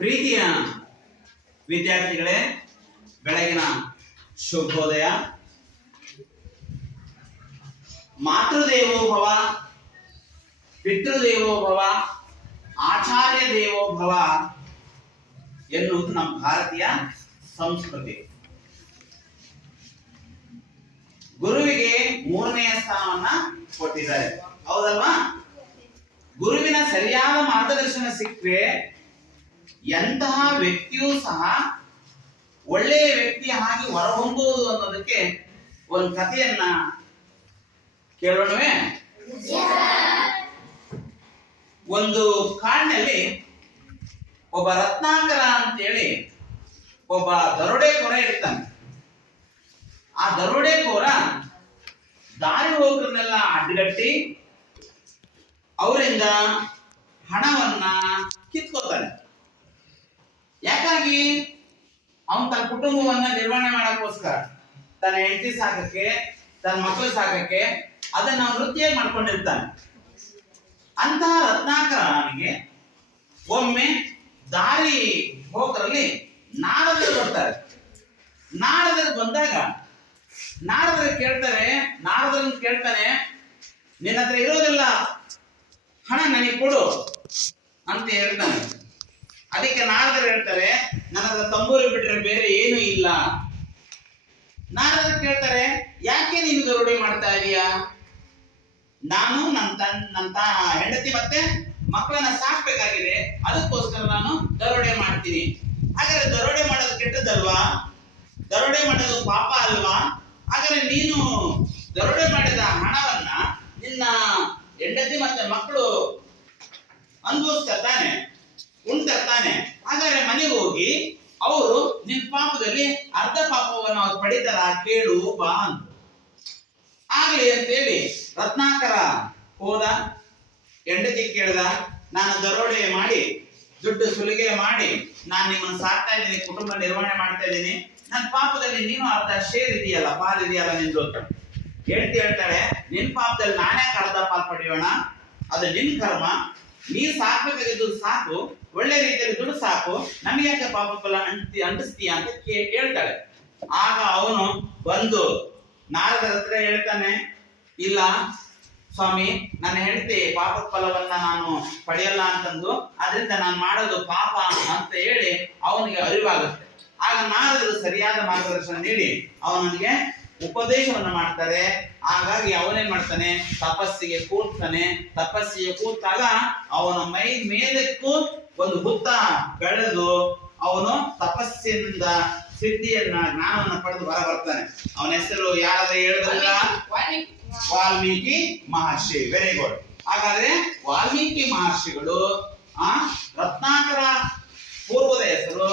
ಪ್ರೀತಿಯ ವಿದ್ಯಾರ್ಥಿಗಳೇ, ಬೆಳಗಿನ ಶುಭೋದಯ. ಮಾತೃದೇವೋ ಭವ, ಪಿತೃದೇವೋ ಭವ, ಆಚಾರ್ಯ ದೇವೋ ಭವ ಎನ್ನುವುದು ನಮ್ಮ ಭಾರತೀಯ ಸಂಸ್ಕೃತಿ. ಗುರುವಿಗೆ 3ನೇ ಸ್ಥಾನವನ್ನ ಕೊಟ್ಟಿದ್ದಾರೆ, ಹೌದಲ್ವಾ? ಗುರುವಿನ ಸರಿಯಾದ ಮಾರ್ಗದರ್ಶನ ಸಿಕ್ಕರೆ ಎಂತಹ ವ್ಯಕ್ತಿಯೂ ಸಹ ಒಳ್ಳೆಯ ವ್ಯಕ್ತಿ ಆಗಿ ಹೊರಹೊಮ್ಮಬಹುದು ಅನ್ನೋದಕ್ಕೆ ಒಂದು ಕಥೆಯನ್ನ ಕೇಳೋಣವೇ? ಒಂದು ಕಾಡಿನಲ್ಲಿ ಒಬ್ಬ ರತ್ನಾಕರ ಅಂತೇಳಿ ಒಬ್ಬ ದರೋಡೆಕೋರ ಇರ್ತಾನೆ. ಆ ದರೋಡೆಕೋರ ದಾರಿ ಹೋಗರನ್ನೆಲ್ಲ ಅಡ್ಡಗಟ್ಟಿ ಅವರಿಂದ ಹಣವನ್ನ ಕಿತ್ಕೋತಾನೆ. ಯಾಕಾಗಿ? ಅವನು ತನ್ನ ಕುಟುಂಬವನ್ನ ನಿರ್ವಹಣೆ ಮಾಡಕ್ಕೋಸ್ಕರ, ತನ್ನ ಹೆಂಡತಿ ಸಾಕಕ್ಕೆ, ತನ್ನ ಮಕ್ಕಳು ಸಾಕಕ್ಕೆ ಅದನ್ನ ವೃತ್ತಿಯೇ ಮಾಡ್ಕೊಂಡಿರ್ತಾನೆ. ಅಂತಹ ರತ್ನಾಕರನಿಗೆ ಒಮ್ಮೆ ದಾರಿ ಹೋಗರಲ್ಲಿ ನಾರದರು ಬರ್ತಾರೆ. ನಾರದರು ಬಂದಾಗ ನಾರದರು ಕೇಳ್ತಾನೆ, ನಿನ್ನ ಹತ್ರ ಇರೋದಿಲ್ಲ, ಹಣ ನನಗೆ ಕೊಡು ಅಂತ ಹೇಳ್ತಾನೆ. ಅದಕ್ಕೆ ನಾರದರು ಹೇಳ್ತಾರೆ, ನನ್ನ ಹತ್ರ ತಂಬೂರಿ ಬಿಟ್ರೆ ಬೇರೆ ಏನು ಇಲ್ಲ. ನಾರದರು ಕೇಳ್ತಾರೆ, ಯಾಕೆ ನೀನು ದರೋಡೆ ಮಾಡ್ತಾ ಇದೀಯಾ? ನಾನು ನನ್ನ ಹೆಂಡತಿ ಮತ್ತೆ ಮಕ್ಕಳನ್ನ ಸಾಕ್ಬೇಕಾಗಿದೆ, ಅದಕ್ಕೋಸ್ಕರ ನಾನು ದರೋಡೆ ಮಾಡ್ತೀನಿ. ಹಾಗಾದ್ರೆ ದರೋಡೆ ಮಾಡೋದು ಕೆಟ್ಟದಲ್ವಾ? ದರೋಡೆ ಮಾಡೋದು ಪಾಪ ಅಲ್ವಾ? ಹಾಗಾದ್ರೆ ನೀನು ದರೋಡೆ ಮಾಡಿದ ಹಣವನ್ನ ನಿನ್ನ ಹೆಂಡತಿ ಮತ್ತೆ ಮಕ್ಕಳು ಅನುಭವಿಸ್ತಾನೆ, ಉಂಟಾನೆ. ಹಾಗಾದ್ರೆ ಮನೆಗೆ ಹೋಗಿ ಅವರು ನಿನ್ನ ಪಾಪದಲ್ಲಿ ಅರ್ಧ ಪಾಪವನ್ನು ಅವ್ರು ಪಡಿತಾರ, ಕೇಳು ಬಾ ಅಂತ. ಆಗ್ಲಿ ಅಂತೇಳಿ ರತ್ನಾಕರ ಹೋದ. ಹೆಂಡತಿ ಕೇಳ್ದ, ನಾನು ದರೋಡೆ ಮಾಡಿ ದುಡ್ಡು ಸುಲಿಗೆ ಮಾಡಿ ನಾನು ನಿಮ್ಮನ್ನು ಸಾಕ್ತಾ ಇದ್ದೀನಿ, ಕುಟುಂಬ ನಿರ್ವಹಣೆ ಮಾಡ್ತಾ ಇದ್ದೀನಿ, ನನ್ನ ಪಾಪದಲ್ಲಿ ನೀನು ಅರ್ಧ ಶೇರ್ ಇದೆಯಲ್ಲ, ಪಾಲ್ ಇದೆಯಲ್ಲ ನಿಂದು. ಹೆಂಡತಿ ಹೇಳ್ತಾಳೆ, ನಿನ್ ಪಾಪದಲ್ಲಿ ನಾನೇ ಅರ್ಧ ಪಾಲ್ ಪಡೆಯೋಣ, ಅದು ನಿನ್ ಕರ್ಮ, ನೀ ಸಾಕ್ಬೇಕಾಗಿದ್ದು ಸಾಕು, ಒಳ್ಳೆ ರೀತಿಯಲ್ಲಿ ದುಡ್ಡು ಸಾಕು, ನಮಗೆ ಯಾಕೆ ಪಾಪ ಫಲ ಅಂಟಿಸ್ತೀಯ ಅಂತ ಹೇಳ್ತಾಳೆ. ಆಗ ಅವನು ಬಂದು ನಾರದರ ಹತ್ರ ಹೇಳ್ತಾನೆ, ಇಲ್ಲ ಸ್ವಾಮಿ, ನನ್ನ ಹೆಂಡತಿ ಪಾಪದ ಫಲವನ್ನ ನಾನು ಪಡೆಯಲ್ಲ ಅಂತಂದು, ಅದರಿಂದ ನಾನು ಮಾಡೋದು ಪಾಪ ಅಂತ ಹೇಳಿ ಅವನಿಗೆ ಅರಿವಾಗುತ್ತೆ. ಆಗ ನಾರದರು ಸರಿಯಾದ ಮಾರ್ಗದರ್ಶನ ನೀಡಿ ಅವನಿಗೆ ಉಪದೇಶವನ್ನ ಮಾಡ್ತಾರೆ. ಹಾಗಾಗಿ ಅವನೇನ್ ಮಾಡ್ತಾನೆ, ತಪಸ್ಸಿಗೆ ಕೂರ್ತಾನೆ. ತಪಸ್ಸಿಗೆ ಕೂತಾಗ ಅವನ ಮೈ ಮೇಲಕ್ಕೂ ಒಂದು ಹುತ್ತ ಬೆಳೆದು ಅವನು ತಪಸ್ಸಿನಿಂದ ಸಿದ್ಧಿಯನ್ನ, ಜ್ಞಾನವನ್ನ ಪಡೆದು ಹೊರ ಬರ್ತಾನೆ. ಅವನ ಹೆಸರು ಯಾರಾದ್ರೂ ಹೇಳಿದ್ರಲ್ಲ? ವಾಲ್ಮೀಕಿ ಮಹರ್ಷಿ. Very good. ಹಾಗಾದ್ರೆ ವಾಲ್ಮೀಕಿ ಮಹರ್ಷಿಗಳು ರತ್ನಾಕರ ಪೂರ್ವದ ಹೆಸರು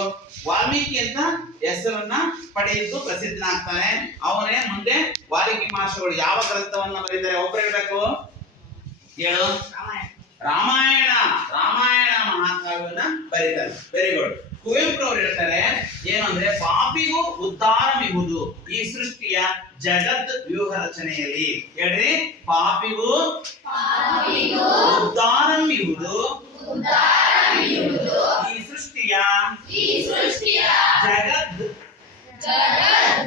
ವಾಲ್ಮೀಕಿ ಅಂತ ಹೆಸರನ್ನ ಪಡೆಯಿದ್ದು ಪ್ರಸಿದ್ಧನಾಗ್ತಾನೆ. ಅವನೇ ಮುಂದೆ ವಾಲ್ಮೀಕಿ ಮಹರ್ಷಿಗಳು ಯಾವ ಗ್ರಂಥವನ್ನ ಬರೀತಾರೆ? ಒಬ್ಬರು ಹೇಳ್ಬೇಕು, ಹೇಳು. ರಾಮಾಯಣ ಮಹಾಕಾವ್ಯವನ್ನ ಬರೀತಾರೆ. Very good. ಕುವೆಂಪು ಅವರು ಹೇಳ್ತಾರೆ ಏನು ಅಂದ್ರೆ, ಪಾಪಿಗೂ ಉದ್ಧಾರ ಮಿಗುವುದು ಈ ಸೃಷ್ಟಿಯ ಜಗತ್ ವ್ಯೂಹ ರಚನೆಯಲ್ಲಿ. ಹೇಳ್ರಿ, ಪಾಪಿಗೂ ಉದ್ಧಾರ ಮಿಗುವುದು ಈ ಸೃಷ್ಟಿಯ ಜಗತ್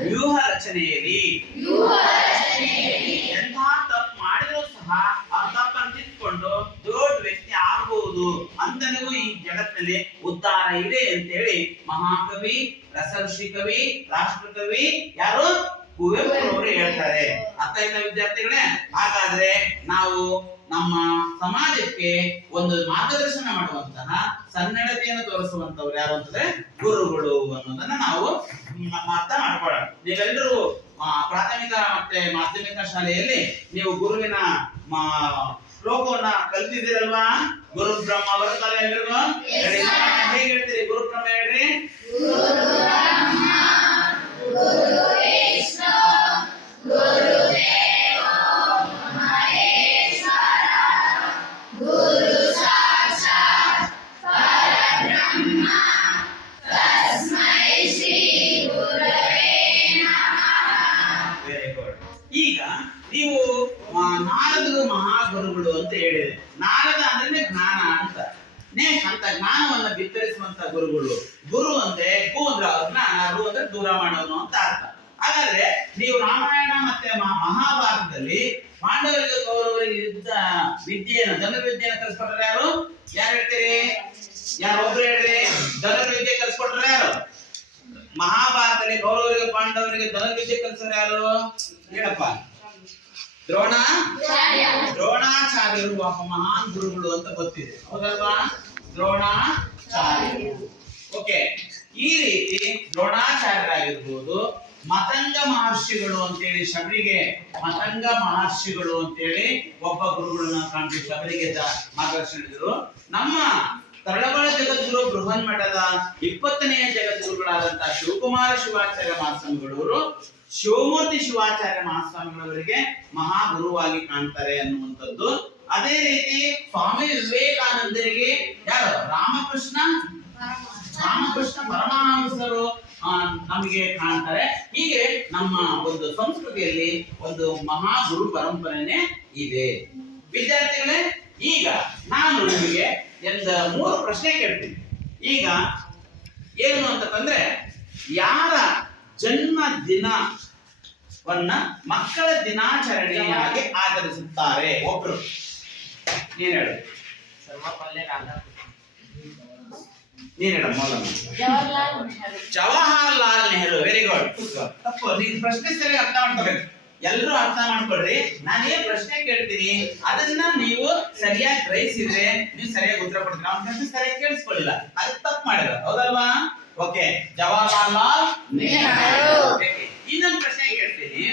ವ್ಯೂಹ ರಚನೆಯಲ್ಲಿ. ಎಂಥ ತಪ್ಪು ಮಾಡಿದ್ರು ಸಹ ಆ ತಪ್ಪನ್ನು ತಿದ್ದುಕೊಂಡು ದೊಡ್ಡ ವ್ಯಕ್ತಿ ಆಗಬಹುದು ಅಂತನಿಗೂ ಈ ಜಗತ್ತಿನಲ್ಲಿ ಉದ್ಧಾರ ಇದೆ ಅಂತೇಳಿ ಮಹಾಕವಿ, ರಸಋಷಿ ಕವಿ, ರಾಷ್ಟ್ರಕವಿ ಯಾರು? ಕುವೆಂಪು ಅವರು ಹೇಳ್ತಾರೆ. ಅರ್ಥ ಆಯ್ತಾ ವಿದ್ಯಾರ್ಥಿಗಳೇ? ಹಾಗಾದ್ರೆ ನಾವು ನಮ್ಮ ಸಮಾಜಕ್ಕೆ ಒಂದು ಮಾರ್ಗದರ್ಶನ ಮಾಡುವಂತಹ, ಸನ್ನಡತೆಯನ್ನು ತೋರಿಸುವಂತವ್ರು ಯಾರು ಅಂತಂದ್ರೆ ಗುರುಗಳು ಅನ್ನೋದನ್ನ ನಾವು ಅರ್ಥ ಮಾಡ್ಕೊಳ್ಳೋಣ. ನೀವೆಲ್ಲರೂ ಪ್ರಾಥಮಿಕ ಮತ್ತೆ ಮಾಧ್ಯಮಿಕ ಶಾಲೆಯಲ್ಲಿ ನೀವು ಗುರುವಿನ ಶ್ಲೋಕವನ್ನ ಕಲ್ತಿದ್ದೀರಲ್ವಾ? ಗುರು ಬ್ರಹ್ಮ ಬರುತ್ತಲ್ಲ ಎಲ್ರಿಗೂ? ಹೇಗೆ ಹೇಳ್ತೀರಿ ಗುರು ಬ್ರಹ್ಮ? ಹೇಳ್ರಿ. ಈಗ ನೀವು ನಾರದರು ಮಹಾಗುರುಗಳು ಅಂತ ಹೇಳಿದೆ. ನಾರದ ಅಂದ್ರೆ ಜ್ಞಾನ ಅಂತ. ಅಂತ ಜ್ಞಾನವನ್ನ ಬಿತ್ತರಿಸುವಂತ ಗುರುಗಳು. ಗುರು ಅಂದ್ರೆ ಗೂ ಅಂದ್ರೆ ಜ್ಞಾನ, ರು ಅಂದ್ರೆ ದೂರ ಮಾಡೋನು ಅಂತ ಅರ್ಥ. ಹಾಗಾದ್ರೆ ನೀವು ರಾಮಾಯಣ ಮತ್ತೆ ಮಹಾಭಾರತದಲ್ಲಿ ಪಾಂಡವರಿಗೆ ಕೌರವರಿಗೆ ಯುದ್ಧ ವಿದ್ಯೆಯನ್ನು ಧನುರ್ವಿದ್ಯೆಯನ್ನು ಕಲಿಸ್ಕೊಟ್ರೆ ಯಾರು? ಯಾರು ಹೇಳ್ತೀರಿ? ಯಾರು ಒಬ್ರು ಹೇಳ್ರಿ? ಧನುರ್ವಿದ್ಯೆ ಕಲಿಸ್ಕೊಟ್ರೆ ಯಾರು? ಮಹಾಭಾರತದಲ್ಲಿ ಕೌರವರಿಗೆ ಪಾಂಡವರಿಗೆ ಧನುರ್ವಿದ್ಯೆ ಕಲಿಸೋರು ಯಾರು? ಹೇಳಪ್ಪ. ದ್ರೋಣಾಚಾರ್ಯರು ಒಬ್ಬ ಮಹಾನ್ ಗುರುಗಳು ಅಂತ ಗೊತ್ತಿದೆ, ಹೌದಲ್ವಾ? ದ್ರೋಣಾಚಾರ್ಯರು. ಓಕೆ, ಈ ರೀತಿ ದ್ರೋಣಾಚಾರ್ಯರಾಗಿರ್ಬೋದು, ಮತಂಗ ಮಹರ್ಷಿಗಳು ಅಂತೇಳಿ ಶಬರಿಗೆ ಮತಂಗ ಮಹರ್ಷಿಗಳು ಅಂತೇಳಿ ಒಬ್ಬ ಗುರುಗಳನ್ನ ಕಾಣ್ತೀವಿ, ಶಬರಿಗೆ ಮಾರ್ಗದರ್ಶನ ನೀಡಿದ್ರು. ನಮ್ಮ ತರಳಬಾಳ ಜಗದ್ಗುರು ಬೃಹನ್ಮಠದ 20ನೇ ಜಗದ್ಗುರುಗಳಾದಂತಹ ಶಿವಕುಮಾರ ಶಿವಾಚಾರ್ಯ ಮಹಾಸ್ವಾಮಿಗಳವರು ಶಿವಮೂರ್ತಿ ಶಿವಾಚಾರ್ಯ ಮಹಾಸ್ವಾಮಿಗಳವರಿಗೆ ಮಹಾಗುರುವಾಗಿ ಕಾಣ್ತಾರೆ ಅನ್ನುವಂಥದ್ದು. ಅದೇ ರೀತಿ ಸ್ವಾಮಿ ವಿವೇಕಾನಂದರಿಗೆ ಯಾರು? ರಾಮಕೃಷ್ಣ ಪರಮಹಂಸರು ನಮಗೆ ಕಾಣ್ತಾರೆ. ಹೀಗೆ ನಮ್ಮ ಒಂದು ಸಂಸ್ಕೃತಿಯಲ್ಲಿ ಒಂದು ಮಹಾಗುರು ಪರಂಪರೆನೇ ಇದೆ. ವಿದ್ಯಾರ್ಥಿಗಳೇ, ಈಗ ನಾನು ನಿಮಗೆ 3 ಪ್ರಶ್ನೆ ಕೇಳ್ತೀನಿ. ಈಗ ಏನು ಅಂತಂದ್ರೆ, ಯಾರ ಜನ್ಮ ದಿನವನ್ನ ಮಕ್ಕಳ ದಿನಾಚರಣೆಯಾಗಿ ಆಚರಿಸುತ್ತಾರೆ? ಒಬ್ರು ನೀನ್ ಹೇಳು. ನೀನ್ ಹೇಳ. ಜವಾಹರ್ಲಾಲ್ ನೆಹರು. Very good. ತಪ್ಪು. ನೀನ್ ಪ್ರಶ್ನೆ ಸರಿ ಅರ್ಥ ಮಾಡ್ಕೋಬೇಕು. ಎಲ್ಲರೂ ಅರ್ಥ ಮಾಡ್ಕೊಳ್ರಿ. ನಾನು ಏನ್ ಪ್ರಶ್ನೆ ಕೇಳ್ತೀನಿ ಅದನ್ನ ನೀವು ಸರಿಯಾಗಿ ಗ್ರಹಿಸಿದ್ರೆ ನೀವು ಸರಿಯಾಗಿ ಉತ್ತರ ಕೊಡ್ತೀರಿ. ಅವ್ನ ಪ್ರಶ್ನೆ ಸರಿಯಾಗಿ ಕೇಳಿಸ್ಕೊಳ್ಳಿಲ್ಲ, ಅದಕ್ಕೆ ತಪ್ಪು ಮಾಡಿದ್ರು, ಹೌದಲ್ವಾ? ಓಕೆ, ಜವಾಹರ್ಲಾಲ್ ನೆಹರು. ಇನ್ನೊಂದು ಪ್ರಶ್ನೆ ಕೇಳ್ತೀನಿ.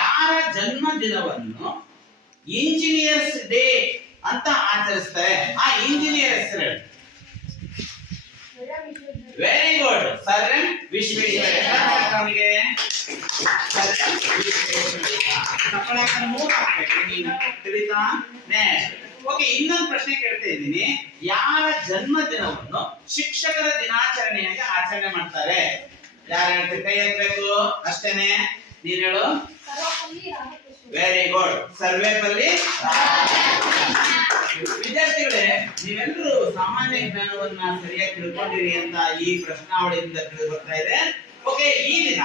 ಯಾರ ಜನ್ಮ ದಿನವನ್ನು ಇಂಜಿನಿಯರ್ಸ್ ಡೇ ಅಂತ ಆಚರಿಸ್ತಾರೆ? ಆ ಇಂಜಿನಿಯರ್ ಹೆಸರು? Very good, sir M Visvesvaraya. Okay, ಇನ್ನೊಂದು ಪ್ರಶ್ನೆ ಕೇಳ್ತಾ ಇದ್ದೀನಿ. ಯಾರ ಜನ್ಮ ದಿನವನ್ನು ಶಿಕ್ಷಕರ ದಿನಾಚರಣೆಯಾಗಿ ಆಚರಣೆ ಮಾಡ್ತಾರೆ? ಯಾರು ಹೇಳ್ತೀರಿ? ಕೈ ಎತ್ತಬೇಕು ಅಷ್ಟೇನೆ. ನೀನ್ ಹೇಳು. Very good, Sarvepalli. ವಿದ್ಯಾರ್ಥಿಗಳೇ, ನೀವೆಲ್ಲರೂ ಸಾಮಾನ್ಯ ಜ್ಞಾನವನ್ನ ಸರಿಯಾಗಿ ತಿಳ್ಕೊಂಡಿರಿ ಅಂತ ಈ ಪ್ರಶ್ನಾವಳಿಯಿಂದ ತಿಳಿದು ಬರ್ತಾ ಇದೆ. ಓಕೆ, ಈ ದಿನ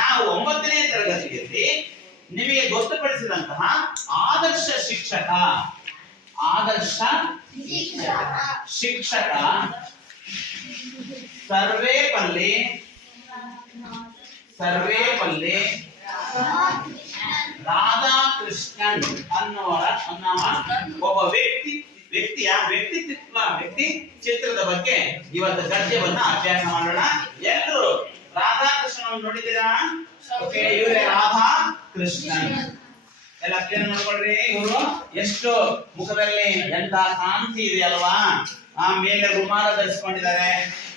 ನಾವು 9ನೇ ತರಗತಿಯಲ್ಲಿ ನಿಮಗೆ ಗೊತ್ತುಪಡಿಸಿದಂತಹ ಆದರ್ಶ ಶಿಕ್ಷಕ ಸರ್ವೇಪಲ್ಲಿ ರಾಧಾಕೃಷ್ಣನ್ ಅನ್ನುವ ಒಬ್ಬ ವ್ಯಕ್ತಿ ಚಿತ್ರದ ಬಗ್ಗೆ ಇವತ್ತು ಗದ್ಯವನ್ನ ಅಭ್ಯಾಸ ಮಾಡೋಣ. ಎಲ್ಲರೂ ರಾಧಾಕೃಷ್ಣನ್ ನೋಡಿದ್ದೀರಾ? ಓಕೆ, ಇವರೇ ರಾಧಾ ಕೃಷ್ಣನ್. ಎಲ್ಲ ಕೇಳಿ ನೋಡ್ಕೊಳ್ರಿ. ಇವರು ಎಷ್ಟು ಮುಖದಲ್ಲಿ ಎಂತ ಕಾಂತಿ ಇದೆ ಅಲ್ವಾ? ಮೇಲೆ ರುಮಾಲ ಧರಿಸಿಕೊಂಡಿದ್ದಾರೆ,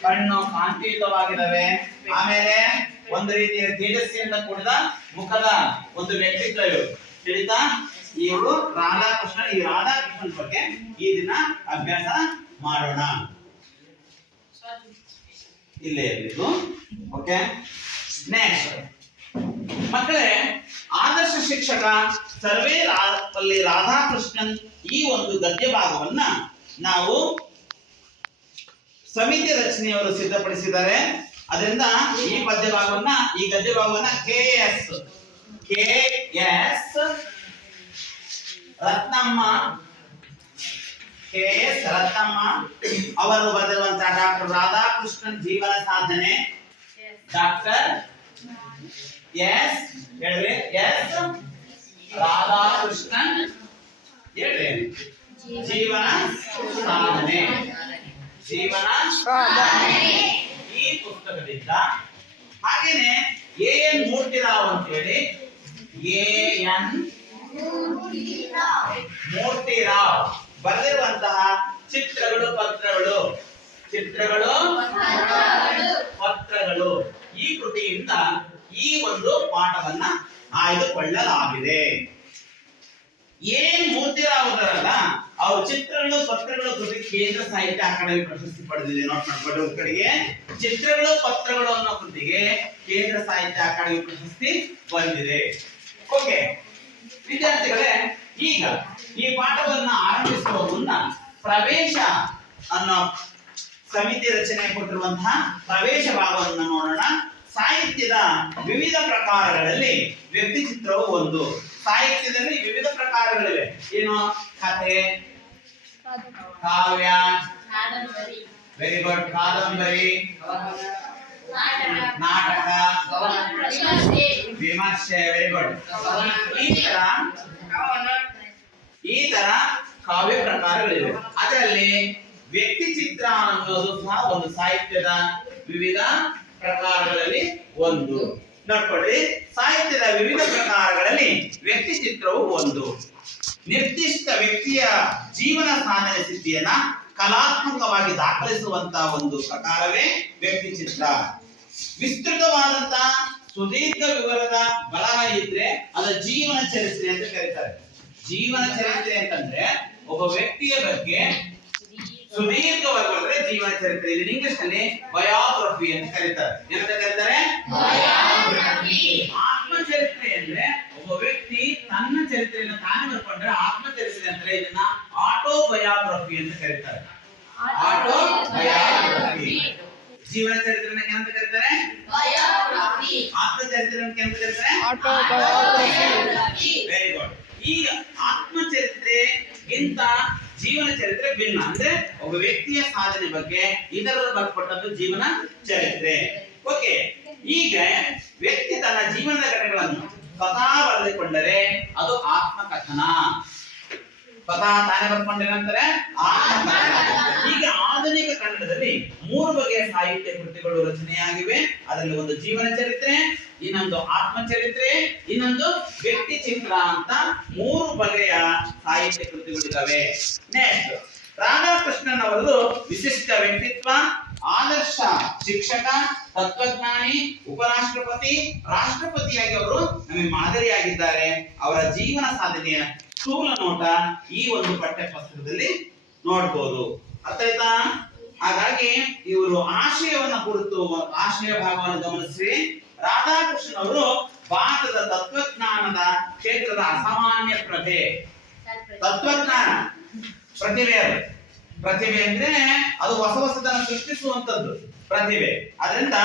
ಕಣ್ಣು ಕಾಂತಿಯುತವಾಗಿದ್ದಾವೆ. ಆಮೇಲೆ ಒಂದು ರೀತಿಯ ತೇಜಸ್ಸಿನಿಂದ ಕೂಡಿದ ಮುಖದ ಒಂದು ವ್ಯಕ್ತಿತ್ವ ಇವರು. ತಿಳಿತಾ? ಇವರು ರಾಧಾಕೃಷ್ಣ. ಈ ರಾಧಾಕೃಷ್ಣನ್ ಬಗ್ಗೆ ಈ ದಿನ ಅಭ್ಯಾಸ ಮಾಡೋಣ. ಇಲ್ಲೇ ಇರಲಿದ್ದು. ಓಕೆ, ನೆಕ್ಸ್ಟ್ ಮಕ್ಕಳೇ, ಆದರ್ಶ ಶಿಕ್ಷಕ ಸರ್ವೇಪಲ್ಲಿ ರಾಧಾಕೃಷ್ಣನ್ ಈ ಒಂದು ಗದ್ಯ ಭಾಗವನ್ನ ನಾವು ಸಮಿತಿ ರಚನೆಯವರು ಸಿದ್ಧಪಡಿಸಿದ್ದಾರೆ. ಅದರಿಂದ ಈ ಗದ್ಯ ಭಾಗವನ್ನ KS ರತ್ನಮ್ಮ ಅವರು ಬರೆದಿರುವಂತಹ ಡಾಕ್ಟರ್ ರಾಧಾಕೃಷ್ಣನ್ ಜೀವನ ಸಾಧನೆ, ಡಾಕ್ಟರ್ ಎಸ್ ರಾಧಾಕೃಷ್ಣನ್ ಜೀವನ ಸಾಧನೆ ಈ ಪುಸ್ತಕದಿಂದ. ಹಾಗೇನೆ AN ಮೂರ್ತಿರಾವ್ ಅಂತ ಹೇಳಿ ಮೂರ್ತಿರಾವ್ ಬರೆದಿರುವಂತಹ ಚಿತ್ರಗಳು ಪತ್ರಗಳು ಈ ಕೃತಿಯಿಂದ ಈ ಒಂದು ಪಾಠವನ್ನ ಆಯ್ದುಕೊಳ್ಳಲಾಗಿದೆ. ಏನ್ ಮೂರ್ತಿರಾವ್ ಅವರಲ್ಲ, ಅವ್ರ ಚಿತ್ರಗಳು ಪತ್ರಗಳು ಕೃತಿ ಕೇಂದ್ರ ಸಾಹಿತ್ಯ ಅಕಾಡೆಮಿ ಪ್ರಶಸ್ತಿ ಪಡೆದಿದೆ. ನೋಟ್ ಮಾಡ್ಕೊಳ್ಳಿ. ಒಂದು ಕಡೆಗೆ ಚಿತ್ರಗಳು ಪತ್ರಗಳು ಅನ್ನೋ ಕೃತಿಗೆ ಕೇಂದ್ರ ಸಾಹಿತ್ಯ ಅಕಾಡೆಮಿ ಪ್ರಶಸ್ತಿ ಬಂದಿದೆ. ಓಕೆ ವಿದ್ಯಾರ್ಥಿಗಳೇ, ಈಗ ಈ ಪಾಠವನ್ನ ಆರಂಭಿಸುವ ಮುನ್ನ ಪ್ರವೇಶ ಅನ್ನೋ ಸಮಿತಿ ರಚನೆ ಕೊಟ್ಟಿರುವಂತಹ ಪ್ರವೇಶ ಭಾಗವನ್ನು ನೋಡೋಣ. ಸಾಹಿತ್ಯದ ವಿವಿಧ ಪ್ರಕಾರಗಳಲ್ಲಿ ವ್ಯಕ್ತಿ ಚಿತ್ರವು ಒಂದು. ಸಾಹಿತ್ಯದಲ್ಲಿ ವಿವಿಧ ಪ್ರಕಾರಗಳಿವೆ. ಏನು? ಕಥೆ, ಕಾವ್ಯ, ವೆರಿ ಗುಡ್, ಕಾದಂಬರಿ, ನಾಟಕ, ವಿಮರ್ಶೆ, ವೆರಿ ಗುಡ್. ಈ ತರ ಕಾವ್ಯ ಪ್ರಕಾರಗಳಿವೆ. ಅದರಲ್ಲಿ ವ್ಯಕ್ತಿ ಚಿತ್ರ ಅನ್ನೋದು ಸಹ ಒಂದು ಸಾಹಿತ್ಯದ ವಿವಿಧ ಪ್ರಕಾರಗಳಲ್ಲಿ ಒಂದು. ನೋಡ್ಕೊಳ್ಳಿ, ಸಾಹಿತ್ಯದ ವಿವಿಧ ಪ್ರಕಾರಗಳಲ್ಲಿ ವ್ಯಕ್ತಿ ಚಿತ್ರವು ಒಂದು. ನಿರ್ದಿಷ್ಟ ವ್ಯಕ್ತಿಯ ಜೀವನ ಸಾಧನೆ ಸ್ಥಿತಿಯನ್ನ ಕಲಾತ್ಮಕವಾಗಿ ದಾಖಲಿಸುವಂತಹ ಒಂದು ಪ್ರಕಾರವೇ ವ್ಯಕ್ತಿ ಚಿತ್ರ. ವಿಸ್ತೃತವಾದಂತಹ ಸುದೀರ್ಘ ವಿವರದ ಬರಹ ಇದ್ರೆ ಅದ ಜೀವನ ಚರಿತ್ರೆ ಅಂತ ಕರೀತಾರೆ. ಜೀವನ ಚರಿತ್ರೆ ಅಂತಂದ್ರೆ ಒಬ್ಬ ವ್ಯಕ್ತಿಯ ಬಗ್ಗೆ ಸುದೀರ್ಘವಾಗಿ ಬರೆದ್ರೆ ಜೀವನ ಚರಿತ್ರೆ. ಇದನ್ನ ಇಂಗ್ಲಿಷ್ ನಲ್ಲಿ ಬಯೋಗ್ರಫಿ ಅಂತ ಕರೀತಾರೆ. ಏನಂತ ಕರೀತಾರೆ? ಆತ್ಮಚರಿತ್ರೆ ಅಂದ್ರೆ ಒಬ್ಬ ವ್ಯಕ್ತಿ ತನ್ನ ಚರಿತ್ರೆಯನ್ನು ತಾನೇ ಬರ್ಕೊಂಡ್ರೆ ಆತ್ಮಚರಿತ್ರೆ ಅಂದ್ರೆ ಇದನ್ನ ಆಟೋಬಯೋಗ್ರಫಿ ಅಂತ ಕರೀತಾರೆ. ಆಟೋಬಯೋಗ್ರಫಿ. ಜೀವನ ಚರಿತ್ರೆಯನ್ನು ಏನಂತ ಕರೀತಾರೆ? ಆತ್ಮಚರಿತ್ರೆಯನ್ನು ಏನಂತ ಕರೀತಾರೆ? ಆಟೋಬಯೋಗ್ರಫಿ. Very good. ಈ ಆತ್ಮಚರಿತ್ರೆಗಿಂತ ಜೀವನ ಚರಿತ್ರೆ ಭಿನ್ನ. ಅಂದ್ರೆ ಒಬ್ಬ ವ್ಯಕ್ತಿಯ ಸಾಧನೆ ಬಗ್ಗೆ ಇದರ ಬರ್ಪಟ್ಟದ್ದು ಜೀವನ ಚರಿತ್ರೆ. ಓಕೆ, ಈಗ ವ್ಯಕ್ತಿ ತನ್ನ ಜೀವನದ ಘಟನೆಗಳನ್ನು ಸ್ವತಃ ಬರೆದುಕೊಂಡರೆ ಅದು ಆತ್ಮಕಥನ. ಸ್ವತಃ ತಾನೇ ಬರ್ಕೊಂಡ ನಂತರ ಆತ್ಮಕಥನ. ಈಗ ಆಧುನಿಕ ಕನ್ನಡದಲ್ಲಿ 3 ಬಗೆಯ ಸಾಹಿತ್ಯ ಕೃತಿಗಳು ರಚನೆಯಾಗಿವೆ. ಅದರಲ್ಲಿ ಒಂದು ಜೀವನ ಚರಿತ್ರೆ, ಇನ್ನೊಂದು ಆತ್ಮಚರಿತ್ರೆ, ಇನ್ನೊಂದು ವ್ಯಕ್ತಿ ಚಿತ್ರ ಅಂತ 3 ಬಗೆಯ ಸಾಹಿತ್ಯ ಕೃತಿಗಳಿದ್ದಾವೆ. ನೆಕ್ಸ್ಟ್, ರಾಧಾಕೃಷ್ಣನ್ ಅವರದು ವಿಶಿಷ್ಟ ವ್ಯಕ್ತಿತ್ವ, ಆದರ್ಶ ಶಿಕ್ಷಕ, ತತ್ವಜ್ಞಾನಿ, ಉಪರಾಷ್ಟ್ರಪತಿ, ರಾಷ್ಟ್ರಪತಿಯಾಗಿ ಅವರು ನಮಗೆ ಮಾದರಿಯಾಗಿದ್ದಾರೆ. ಅವರ ಜೀವನ ಸಾಧನೆಯ ಸ್ಥೂಲ ನೋಟ ಈ ಒಂದು ಪಠ್ಯ ಪುಸ್ತಕದಲ್ಲಿ ನೋಡಬಹುದು. ಅರ್ಥ ಆಯ್ತಾ? ಹಾಗಾಗಿ ಇವರು ಆಶಯವನ್ನ ಕುರಿತು ಆಶಯ ಭಾಗವನ್ನು ಗಮನಿಸಿ. ರಾಧಾಕೃಷ್ಣನ್ ಅವರು ಭಾರತದ ತತ್ವಜ್ಞಾನದ ಕ್ಷೇತ್ರದ ಅಸಾಮಾನ್ಯ ಪ್ರಭೆ. ತತ್ವಜ್ಞಾನ ಪ್ರತಿಭೆ. ಪ್ರತಿಭೆ ಅಂದ್ರೆ ಅದು ಹೊಸ ಹೊಸದನ್ನು ಸೃಷ್ಟಿಸುವಂತದ್ದು ಪ್ರತಿಭೆ. ಅದರಿಂದ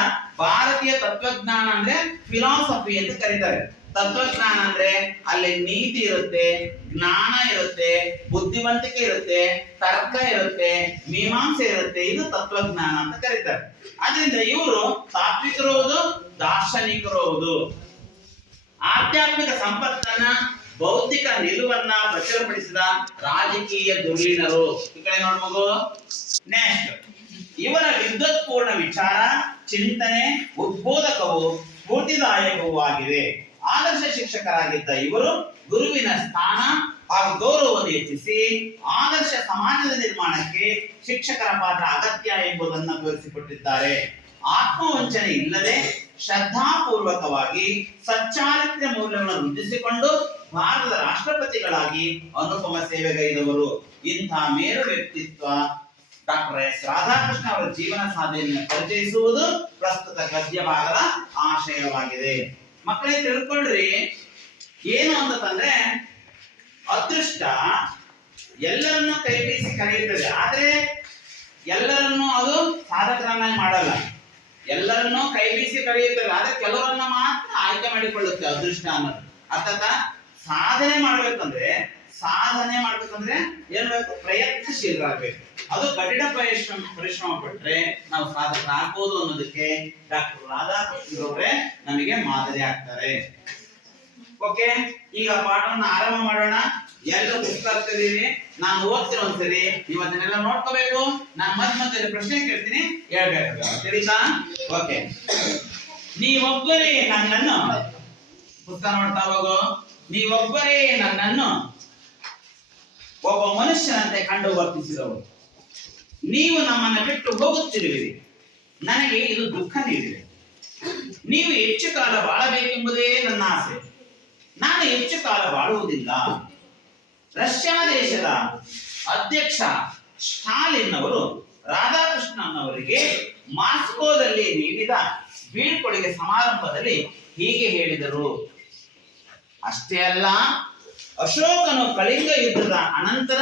ಭಾರತೀಯ ತತ್ವಜ್ಞಾನ ಅಂದ್ರೆ ಫಿಲಾಸಫಿ ಅಂತ ಕರೀತಾರೆ. ತತ್ವಜ್ಞಾನ ಅಂದ್ರೆ ಅಲ್ಲಿ ನೀತಿ ಇರುತ್ತೆ, ಜ್ಞಾನ ಇರುತ್ತೆ, ಬುದ್ಧಿವಂತಿಕೆ ಇರುತ್ತೆ, ತರ್ಕ ಇರುತ್ತೆ, ಮೀಮಾಂಸೆ ಇರುತ್ತೆ. ಇದು ತತ್ವಜ್ಞಾನ ಅಂತ ಕರೀತಾರೆ. ಅದರಿಂದ ಇವರು ತಾತ್ವಿಕರು ಹೌದು, ದಾರ್ಶನಿಕರು ಹೌದು. ಆಧ್ಯಾತ್ಮಿಕ ಸಂಪತ್ತನ್ನ, ಬೌದ್ಧಿಕ ನಿಲುವನ್ನ ಪ್ರಚುರಪಡಿಸಿದ ರಾಜಕೀಯ ಧುರೀಣರು. ಈ ಕಡೆ ನೋಡ್ಬೋದು. ನೆಕ್ಸ್ಟ್, ಇವರ ವಿದ್ವತ್ಪೂರ್ಣ ವಿಚಾರ, ಚಿಂತನೆ ಉದ್ಬೋಧಕವು, ಸ್ಫೂರ್ತಿದಾಯಕವೂ ಆಗಿದೆ. ಆದರ್ಶ ಶಿಕ್ಷಕರಾಗಿದ್ದ ಇವರು ಗುರುವಿನ ಸ್ಥಾನ ಹಾಗೂ ಗೌರವವನ್ನು ಹೆಚ್ಚಿಸಿ ಆದರ್ಶ ಸಮಾಜದ ನಿರ್ಮಾಣಕ್ಕೆ ಶಿಕ್ಷಕರ ಪಾತ್ರ ಅಗತ್ಯ ಎಂಬುದನ್ನು ತೋರಿಸಿಕೊಟ್ಟಿದ್ದಾರೆ. ಆತ್ಮವಂಚನೆ ಇಲ್ಲದೆ ಶ್ರದ್ಧಾಪೂರ್ವಕವಾಗಿ ಸಚ್ಚಾರಿತ್ರ್ಯ ಮೌಲ್ಯಗಳನ್ನು ವೃದ್ಧಿಸಿಕೊಂಡು ಭಾರತದ ರಾಷ್ಟ್ರಪತಿಗಳಾಗಿ ಅನುಪಮ ಸೇವೆಗೈದವರು. ಇಂಥ ಮೇರು ವ್ಯಕ್ತಿತ್ವ ಡಾಕ್ಟರ್ ಎಸ್ ರಾಧಾಕೃಷ್ಣ ಅವರ ಜೀವನ ಸಾಧನೆಯನ್ನು ಪರಿಚಯಿಸುವುದು ಪ್ರಸ್ತುತ ಗದ್ಯ ಭಾಗದ ಆಶಯವಾಗಿದೆ. ಮಕ್ಕಳೇ ತಿಳ್ಕೊಳ್ರಿ, ಏನು ಅಂತಂದ್ರೆ ಅದೃಷ್ಟ ಎಲ್ಲರನ್ನೂ ಕೈ ಬೀಸಿ ಕರೆಯುತ್ತದೆ. ಆದ್ರೆ ಎಲ್ಲರನ್ನೂ ಅದು ಸಾಧಕರನ್ನಾಗಿ ಮಾಡಲ್ಲ. ಎಲ್ಲರನ್ನೂ ಕೈ ಬೀಸಿ ಕರೆಯುತ್ತದೆ, ಆದ್ರೆ ಕೆಲವರನ್ನ ಮಾತ್ರ ಆಯ್ಕೆ ಮಾಡಿಕೊಳ್ಳುತ್ತೆ ಅದೃಷ್ಟ ಅನ್ನೋದು. ಅರ್ಥಾತ್ ಸಾಧನೆ ಮಾಡ್ಬೇಕಂದ್ರೆ ಏನ್ ಬೇಕು? ಪ್ರಯತ್ನಶೀಲರಾಗಬೇಕು. ಅದು ಕಠಿಣ ಪರಿಶ್ರಮ ಪಟ್ರೆ ನಾವು ಸಾಧಕರಾಗಬಹುದು ಅನ್ನೋದಕ್ಕೆ ಡಾಕ್ಟರ್ ರಾಧಾಕೃಷ್ಣ ಅವರೇ ನಮಗೆ ಮಾದರಿ ಆಗ್ತಾರೆ. ಓಕೆ, ಈಗ ಪಾಠವನ್ನು ಆರಂಭ ಮಾಡೋಣ. ಎಲ್ಲರೂ ಪುಸ್ತಕ ತೆಗೆದಿರಿ. ನಾನು ಓದ್ತಿರೋ ಒಂದ್ಸರಿ ನೀವು ಅದನ್ನೆಲ್ಲ ನೋಡ್ಕೋಬೇಕು. ನಾನು ಮಧ್ಯೆ ಪ್ರಶ್ನೆ ಕೇಳ್ತೀನಿ, ಹೇಳ್ಬೇಕು. ತಿಳಿತಾ? ಓಕೆ. ನೀವೊಬ್ಬರೇ ನನ್ನನ್ನು, ಪುಸ್ತಕ ನೋಡ್ತಾ ಹೋಗೋ, ನೀವೊಬ್ಬರೇ ನನ್ನನ್ನು ಒಬ್ಬ ಮನುಷ್ಯನಂತೆ ಕಂಡು ವರ್ತಿಸಿದವರು. ನೀವು ನಮ್ಮನ್ನು ಬಿಟ್ಟು ಹೋಗುತ್ತಿರುವಿರಿ. ನನಗೆ ಇದು ದುಃಖ ನೀಡಿದೆ. ನೀವು ಹೆಚ್ಚು ಕಾಲ ಬಾಳಬೇಕೆಂಬುದೇ ನನ್ನ ಆಸೆ. ನಾನು ಹೆಚ್ಚು ಕಾಲ ಬಾಳುವುದಿಲ್ಲ. ರಷ್ಯಾ ದೇಶದ ಅಧ್ಯಕ್ಷ ಸ್ಟಾಲಿನ್ ಅವರು ರಾಧಾಕೃಷ್ಣನ್ ಅವರಿಗೆ ಮಾಸ್ಕೋದಲ್ಲಿ ನೀಡಿದ ಬೀಳ್ಕೊಡುಗೆ ಸಮಾರಂಭದಲ್ಲಿ ಹೀಗೆ ಹೇಳಿದರು. ಅಷ್ಟೇ ಅಲ್ಲ, ಅಶೋಕನು ಕಳಿಂಗ ಯುದ್ಧದ ಅನಂತರ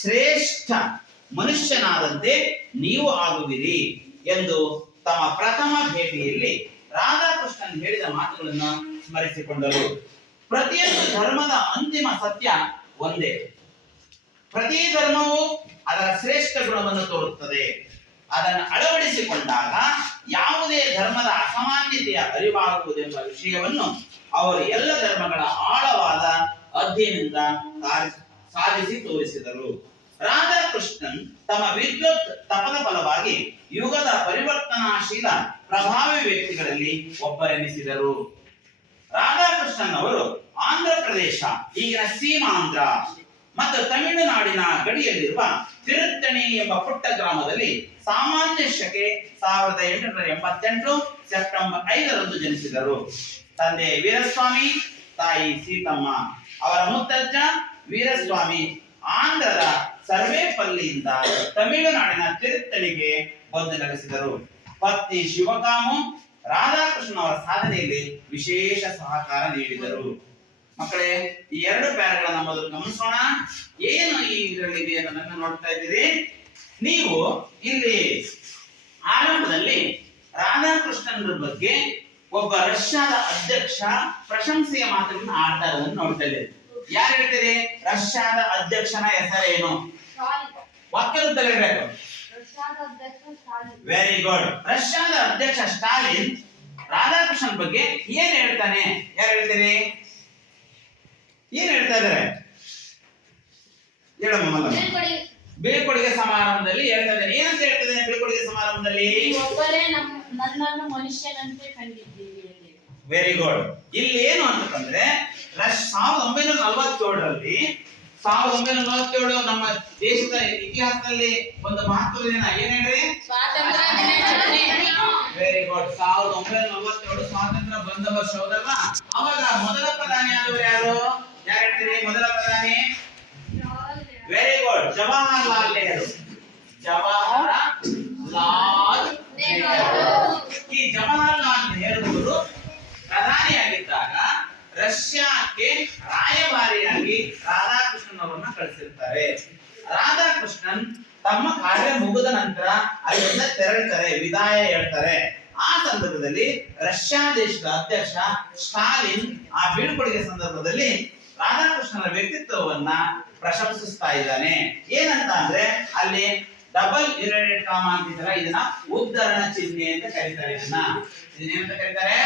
ಶ್ರೇಷ್ಠ ಮನುಷ್ಯನಾದಂತೆ ನೀವು ಆಗುವಿರಿ ಎಂದು ತಮ್ಮ ಪ್ರಥಮ ಭೇಟಿಯಲ್ಲಿ ರಾಧಾಕೃಷ್ಣನ್ ಹೇಳಿದ ಮಾತುಗಳನ್ನು ಸ್ಮರಿಸಿಕೊಂಡರು. ಪ್ರತಿಯೊಂದು ಧರ್ಮದ ಅಂತಿಮ ಸತ್ಯ ಒಂದೇ. ಪ್ರತಿ ಧರ್ಮವು ಅದರ ಶ್ರೇಷ್ಠ ಗುಣವನ್ನು ತೋರುತ್ತದೆ. ಅದನ್ನು ಅಳವಡಿಸಿಕೊಂಡಾಗ ಯಾವುದೇ ಧರ್ಮದ ಅಸಾಮಾನ್ಯತೆಯ ಅರಿವಾಗುವುದೆಂಬ ವಿಷಯವನ್ನು ಅವರು ಎಲ್ಲ ಧರ್ಮಗಳ ಆಳವಾದ ಅಧ್ಯಯನದಿಂದ ಸಾಧಿಸಿ ತೋರಿಸಿದರು. ರಾಧಾಕೃಷ್ಣನ್ ತಮ್ಮ ವಿದ್ವತ್ ತಪದ ಫಲವಾಗಿ ಯುಗದ ಪರಿವರ್ತನಾಶೀಲ ಪ್ರಭಾವಿ ವ್ಯಕ್ತಿಗಳಲ್ಲಿ ಒಬ್ಬರೆನಿಸಿದರು. ರಾಧಾಕೃಷ್ಣನ್ ಅವರು ಆಂಧ್ರ ಪ್ರದೇಶ, ಈಗಿನ ಸೀಮಾಂಧ್ರ ಮತ್ತು ತಮಿಳುನಾಡಿನ ಗಡಿಯಲ್ಲಿರುವ ತಿರುತ್ತಣಿ ಎಂಬ ಪುಟ್ಟ ಗ್ರಾಮದಲ್ಲಿ ಸಾಮಾನ್ಯ ಶಕೆ 1888 ಸೆಪ್ಟೆಂಬರ್ 5ರಂದು ಜನಿಸಿದರು. ತಂದೆ ವೀರಸ್ವಾಮಿ, ತಾಯಿ ಸೀತಮ್ಮ. ಅವರ ಮುತ್ತಜ್ಜ ವೀರಸ್ವಾಮಿ ಆಂಧ್ರದ ಸರ್ವೇಪಲ್ಲಿಯಿಂದ ತಮಿಳುನಾಡಿನ ತಿರುತ್ತಣಿಗೆ ಬಂದು ನೆಲೆಸಿದರು. ಪತ್ನಿ ಶಿವಕಾಮು ರಾಧಾಕೃಷ್ಣ ಅವರ ಸಾಧನೆಯಲ್ಲಿ ವಿಶೇಷ ಸಹಕಾರ ನೀಡಿದರು. ಮಕ್ಕಳೇ, ಈ ಎರಡು ಪ್ಯಾರಾಗಳನ್ನ ಮೊದಲು ಗಮನಿಸೋಣ. ಏನು ಈ ಇದರಲ್ಲಿದೆ ಅನ್ನೋದನ್ನ ನೋಡ್ತಾ ಇದ್ದೀರಿ. ನೀವು ಇಲ್ಲಿ ಆರಂಭದಲ್ಲಿ ರಾಧಾಕೃಷ್ಣನ್ರ ಬಗ್ಗೆ ಒಬ್ಬ ರಷ್ಯಾದ ಅಧ್ಯಕ್ಷ ಪ್ರಶಂಸೆಯ ಮಾತುಗಳನ್ನು ಆಡ್ತಾ ಇರೋದನ್ನು ನೋಡ್ತಾ ಇದ್ದೀರಿ. ಯಾರು ಹೇಳ್ತೀರಿ? ರಷ್ಯಾದ ಅಧ್ಯಕ್ಷನ ಹೆಸರೇನು? ವಾಕ್ಯದಲ್ಲಿ ಹೇಳ್ಬೇಕು. Very good. ರಷ್ಯಾದ ಅಧ್ಯಕ್ಷ ಸ್ಟಾಲಿನ್ ರಾಧಾಕೃಷ್ಣನ್ ಬಗ್ಗೆ ಏನ್ ಹೇಳ್ತಾನೆ? ಯಾರು ಹೇಳ್ತೀರಿ? ಏನ್ ಹೇಳ್ತಾ ಇದಾರೆ? ಹೇಳಮ್ಮ. ಬೀಳ್ಕೊಡುಗೆ ಸಮಾರಂಭದಲ್ಲಿ ಹೇಳ್ತಾ ಇದ್ದೇನೆ. ಏನಂತ ಹೇಳ್ತಿದ್ದೇನೆ ಬೀಳ್ಕೊಡುಗೆ ಸಮಾರಂಭದಲ್ಲಿ? ನನ್ನನ್ನು ಮನುಷ್ಯನಂತೆ ಕಂಡಿದ್ದೀವಿ. Very good. ಇಲ್ಲಿ ಏನು ಅಂತಂದ್ರೆ 1947ರಲ್ಲಿ 1947 ನಮ್ಮ ದೇಶದ ಇತಿಹಾಸದಲ್ಲಿ ಒಂದು ಮಹತ್ವದ ದಿನ. ಏನ್ ಹೇಳ್ರಿ? ಸ್ವಾತಂತ್ರ್ಯ ದಿನಾಚರಣೆ. Very good. 1947 ಸ್ವಾತಂತ್ರ್ಯ ಬಂದ ವರ್ಷ ಹೌದಲ್ಲ? ಅವಾಗ ಮೊದಲ ಪ್ರಧಾನಿ ಆದವರು ಯಾರು? ಯಾರು ಹೇಳ್ತೀರಿ ಮೊದಲ ಪ್ರಧಾನಿ? Very good. ಜವಾಹರ್ಲಾಲ್ ನೆಹರು. ಜವಾಹರ್ಲಾಲ್ ನೆಹರು. ಈ ಜವಾಹರ್ಲಾಲ್ ನೆಹರು ಅವರು ಪ್ರಧಾನಿಯಾಗಿದ್ದಾಗ ರಷ್ಯಾಕ್ಕೆ ರಾಯಭಾರಿಯಾಗಿ ರಾಧಾಕೃಷ್ಣನ್ ಅವರನ್ನ ಕಳಿಸಿರ್ತಾರೆ. ರಾಧಾಕೃಷ್ಣನ್ ತಮ್ಮ ಕಾರ್ಯ ಮುಗಿದ ನಂತರ ಅಲ್ಲಿಂದ ತೆರಳುತ್ತಾರೆ, ವಿದಾಯ ಹೇಳ್ತಾರೆ. ಆ ಸಂದರ್ಭದಲ್ಲಿ ರಷ್ಯಾ ದೇಶದ ಅಧ್ಯಕ್ಷ ಸ್ಟಾಲಿನ್ ಆ ಬೀಳ್ಕೊಡುಗೆ ಸಂದರ್ಭದಲ್ಲಿ ರಾಧಾಕೃಷ್ಣನ ವ್ಯಕ್ತಿತ್ವವನ್ನ ಪ್ರಶಂಸಿಸ್ತಾ ಇದ್ದಾನೆ. ಏನಂತ ಅಂದ್ರೆ ಅಲ್ಲಿ ಡಬಲ್ ಇನ್ವರ್ಟೆಡ್ ಕಾಮ ಅಂತಿದ್ರ, ಇದನ್ನ ಉದ್ಧರಣ ಚಿಹ್ನೆ ಅಂತ ಕರೀತಾರೆ. ಇದನ್ನೇನಂತ ಕರೀತಾರೆ?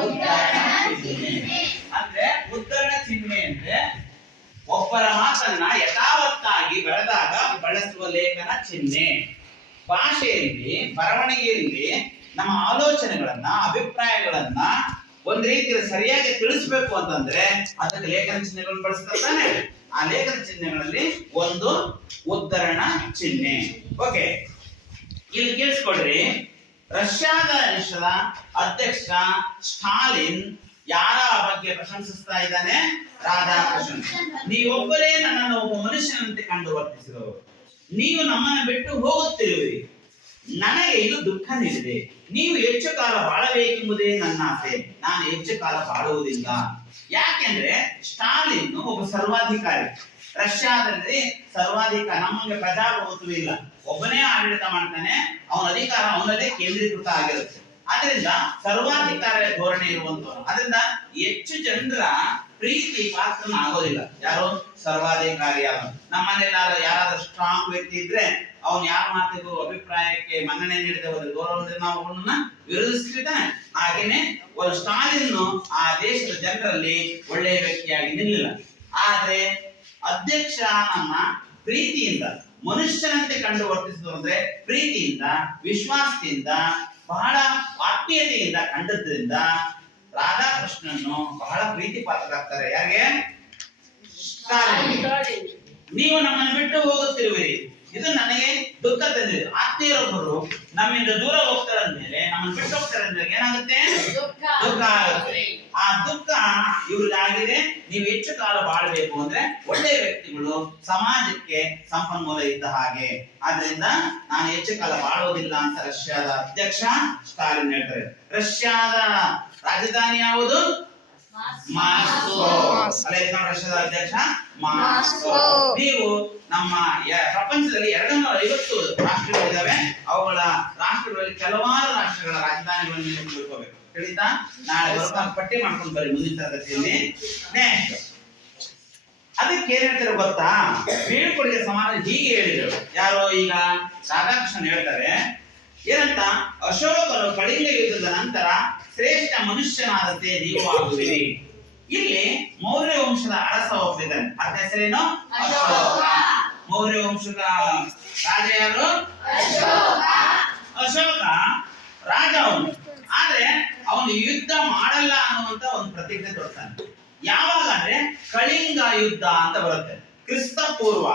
ಉದ್ಧರಣ ಚಿಹ್ನೆ. ಅಂದ್ರೆ ಉದ್ಧರಣ ಚಿಹ್ನೆ ಅಂದ್ರೆ ಒಬ್ಬರ ಮಾತನ್ನ ಯಥಾವತ್ತಾಗಿ ಬರೆದಾಗ ಬಳಸುವ ಲೇಖನ ಚಿಹ್ನೆ. ಭಾಷೆಯಲ್ಲಿ, ಬರವಣಿಗೆಯಲ್ಲಿ ನಮ್ಮ ಆಲೋಚನೆಗಳನ್ನ, ಅಭಿಪ್ರಾಯಗಳನ್ನ ಒಂದ್ ರೀತಿಯಲ್ಲಿ ಸರಿಯಾಗಿ ತಿಳಿಸ್ಬೇಕು ಅಂತಂದ್ರೆ ಅದಕ್ಕೆ ಲೇಖನ ಚಿಹ್ನೆಗಳನ್ನು ಬಳಸ್ತಾರೆ. ಆ ಲೇಖನ ಚಿಹ್ನೆಗಳಲ್ಲಿ ಒಂದು ಉದ್ಧರಣ ಚಿಹ್ನೆ. ಓಕೆ, ಇಲ್ಲಿ ಕೇಳಿಸ್ಕೊಡ್ರಿ. ರಷ್ಯಾದ ದೇಶದ ಅಧ್ಯಕ್ಷ ಸ್ಟಾಲಿನ್ ಯಾರ ಬಗ್ಗೆ ಪ್ರಶಂಸಿಸ್ತಾ ಇದ್ದಾನೆ? ರಾಧಾಕೃಷ್ಣನ್. ನೀವೊಬ್ಬರೇ ನನ್ನನ್ನು ಒಬ್ಬ ಮನುಷ್ಯನಂತೆ ಕಂಡು ವರ್ತಿಸಿದವರು. ನೀವು ನಮ್ಮನ್ನು ಬಿಟ್ಟು ಹೋಗುತ್ತಿರುವಿರಿ. ನನಗೆ ಇದು ದುಃಖ ನೀಡಿದೆ. ನೀವು ಹೆಚ್ಚು ಕಾಲ ಬಾಳಬೇಕೆಂಬುದೇ ನನ್ನ ಆಸೆ. ನಾನು ಹೆಚ್ಚು ಕಾಲ ಬಾಳುವುದಿಲ್ಲ. ಯಾಕೆಂದ್ರೆ ಸ್ಟಾಲಿನ್ ಒಬ್ಬ ಸರ್ವಾಧಿಕಾರಿ. ರಷ್ಯಾದಲ್ಲಿ ಸರ್ವಾಧಿಕಾರ, ನಮಗೆ ಪ್ರಜಾಪ್ರಭುತ್ವ ಇಲ್ಲ. ಒಬ್ಬನೇ ಆಡಳಿತ ಮಾಡ್ತಾನೆ, ಅವನ ಅಧಿಕಾರ ಅವನದೇ ಕೇಂದ್ರೀಕೃತ ಆಗಿರುತ್ತೆ. ಅದರಿಂದ ಸರ್ವಾಧಿಕಾರ ಧೋರಣೆ ಇರುವಂತವ್ರು. ಅದರಿಂದ ಹೆಚ್ಚು ಜನರ ಪ್ರೀತಿ ಪಾತ್ರನ ಆಗೋದಿಲ್ಲ. ಯಾರು? ಸರ್ವಾಧಿಕಾರಿ. ನಮ್ಮನೆಲ್ಲ ಯಾರಾದ್ರೂ ಸ್ಟ್ರಾಂಗ್ ವ್ಯಕ್ತಿ ಇದ್ರೆ ಅವನು ಯಾರ ಮಾತಿಗೂ ಅಭಿಪ್ರಾಯಕ್ಕೆ ಮನ್ನಣೆ ನೀಡದೆ ಹೋದ್ರೆ ಗೌರವದಿಂದ ನಾವು ಅವನನ್ನ ವಿರೋಧಿಸ್ತಿದ್ದಾನೆ. ಹಾಗೇನೆ ಒಂದು ಸ್ಟಾಲಿನ್ ಆ ದೇಶದ ಜನರಲ್ಲಿ ಒಳ್ಳೆಯ ವ್ಯಕ್ತಿಯಾಗಿ ನಿಲ್ಲಿಲ್ಲ. ಆದ್ರೆ ಅಧ್ಯಕ್ಷ ನಮ್ಮ ಪ್ರೀತಿಯಿಂದ ಮನುಷ್ಯನಂತೆ ಕಂಡು ವರ್ತಿಸಿದ್ರು. ಅಂದ್ರೆ ಪ್ರೀತಿಯಿಂದ, ವಿಶ್ವಾಸದಿಂದ, ಬಹಳ ಆತ್ಮೀಯತೆಯಿಂದ ಕಂಡದ್ರಿಂದ ರಾಧಾಕೃಷ್ಣನ್ನು ಬಹಳ ಪ್ರೀತಿ ಪಾತ್ರರಾಗ್ತಾರೆ. ಯಾರಿಗೆ? ಸ್ಟಾಲಿನ್. ನೀವು ನಮ್ಮನ್ನು ಬಿಟ್ಟು ಹೋಗುತ್ತಿರುವಿರಿ, ಇದು ನನಗೆ ದುಃಖ ತಂದಿದೆ. ಆತ್ಮೀಯರೊಬ್ಬರು ನಮ್ಮಿಂದ ದೂರ ಹೋಗ್ತಾರೆ ಅಂದ್ಮೇಲೆ, ನಮ್ಮನ್ನು ಬಿಟ್ಟು ಹೋಗ್ತಾರೆ ಅಂದ್ಮೇಲೆ ಏನಾಗುತ್ತೆ? ದುಃಖ ಆಗುತ್ತೆ. ಆ ದುಃಖ ಇವ್ರಿಗಾಗಿದೆ. ನೀವು ಹೆಚ್ಚು ಕಾಲ ಬಾಳ್ಬೇಕು ಅಂದ್ರೆ ಒಳ್ಳೆಯ ವ್ಯಕ್ತಿಗಳು ಸಮಾಜಕ್ಕೆ ಸಂಪನ್ಮೂಲ ಇದ್ದ ಹಾಗೆ. ಆದ್ರಿಂದ ನಾನು ಹೆಚ್ಚು ಕಾಲ ಬಾಳುವುದಿಲ್ಲ ಅಂತ ರಷ್ಯಾದ ಅಧ್ಯಕ್ಷ ಸ್ಟಾಲಿನ್ ಹೇಳ್ತಾರೆ. ರಷ್ಯಾದ ರಾಜಧಾನಿ ಯಾವುದು? ಮಾಸ್ಕೋ. ರಷ್ಯಾದ ಅಧ್ಯಕ್ಷ ಮಾಸ್ಕೋ. ನೀವು ನಮ್ಮ ಪ್ರಪಂಚದಲ್ಲಿ 250 ರಾಷ್ಟ್ರಗಳಿದ್ದಾವೆ. ಅವುಗಳ ರಾಷ್ಟ್ರಗಳಲ್ಲಿ ಕೆಲವಾರು ರಾಷ್ಟ್ರಗಳ ರಾಜಧಾನಿಗಳನ್ನು ನೀವು ತಿಳ್ಕೋಬೇಕು. ತಿಳಿತಾ? ನಾಳೆ ಬರುವ ಪಟ್ಟಿ ಮಾಡ್ಕೊಂಡು ಬರ್ರಿ ಮುಂದಿನ ತರಗತಿಯಲ್ಲಿ. ನೆಕ್ಸ್ಟ್ ಅದಕ್ಕೆ ಏನ್ ಹೇಳ್ತಾರೆ ಗೊತ್ತಾ? ಬೀಳ್ಕೊಡುಗೆ ಸಮಾನ ಹೀಗೆ ಹೇಳಿದರು. ಯಾರೋ ಈಗ ರಾಧಾಕೃಷ್ಣನ್ ಹೇಳ್ತಾರೆ ಏನಂತ? ಅಶೋಕನು ಕಳಿಂಗ ಯುದ್ಧದ ನಂತರ ಶ್ರೇಷ್ಠ ಮನುಷ್ಯನಾದಂತೆ ನೀವು ಆಗುವಿರಿ. ಇಲ್ಲಿ ಮೌರ್ಯ ವಂಶದ ಅರಸ ಒಪ್ಪಿದ್ದಾನೆ. ಅದ ಹೆಸರೇನು? ಅಶೋಕ. ಮೌರ್ಯ ವಂಶದ ರಾಜ ಯಾರು? ಅಶೋಕ ರಾಜ ಅವನು. ಆದ್ರೆ ಅವನು ಯುದ್ಧ ಮಾಡಲ್ಲ ಅನ್ನುವಂತ ಒಂದು ಪ್ರತಿಜ್ಞೆ ತೊಡ್ತಾನೆ. ಯಾವಾಗ ಅಂದ್ರೆ ಕಳಿಂಗ ಯುದ್ಧ ಅಂತ ಬರುತ್ತೆ. ಕ್ರಿಸ್ತ ಪೂರ್ವ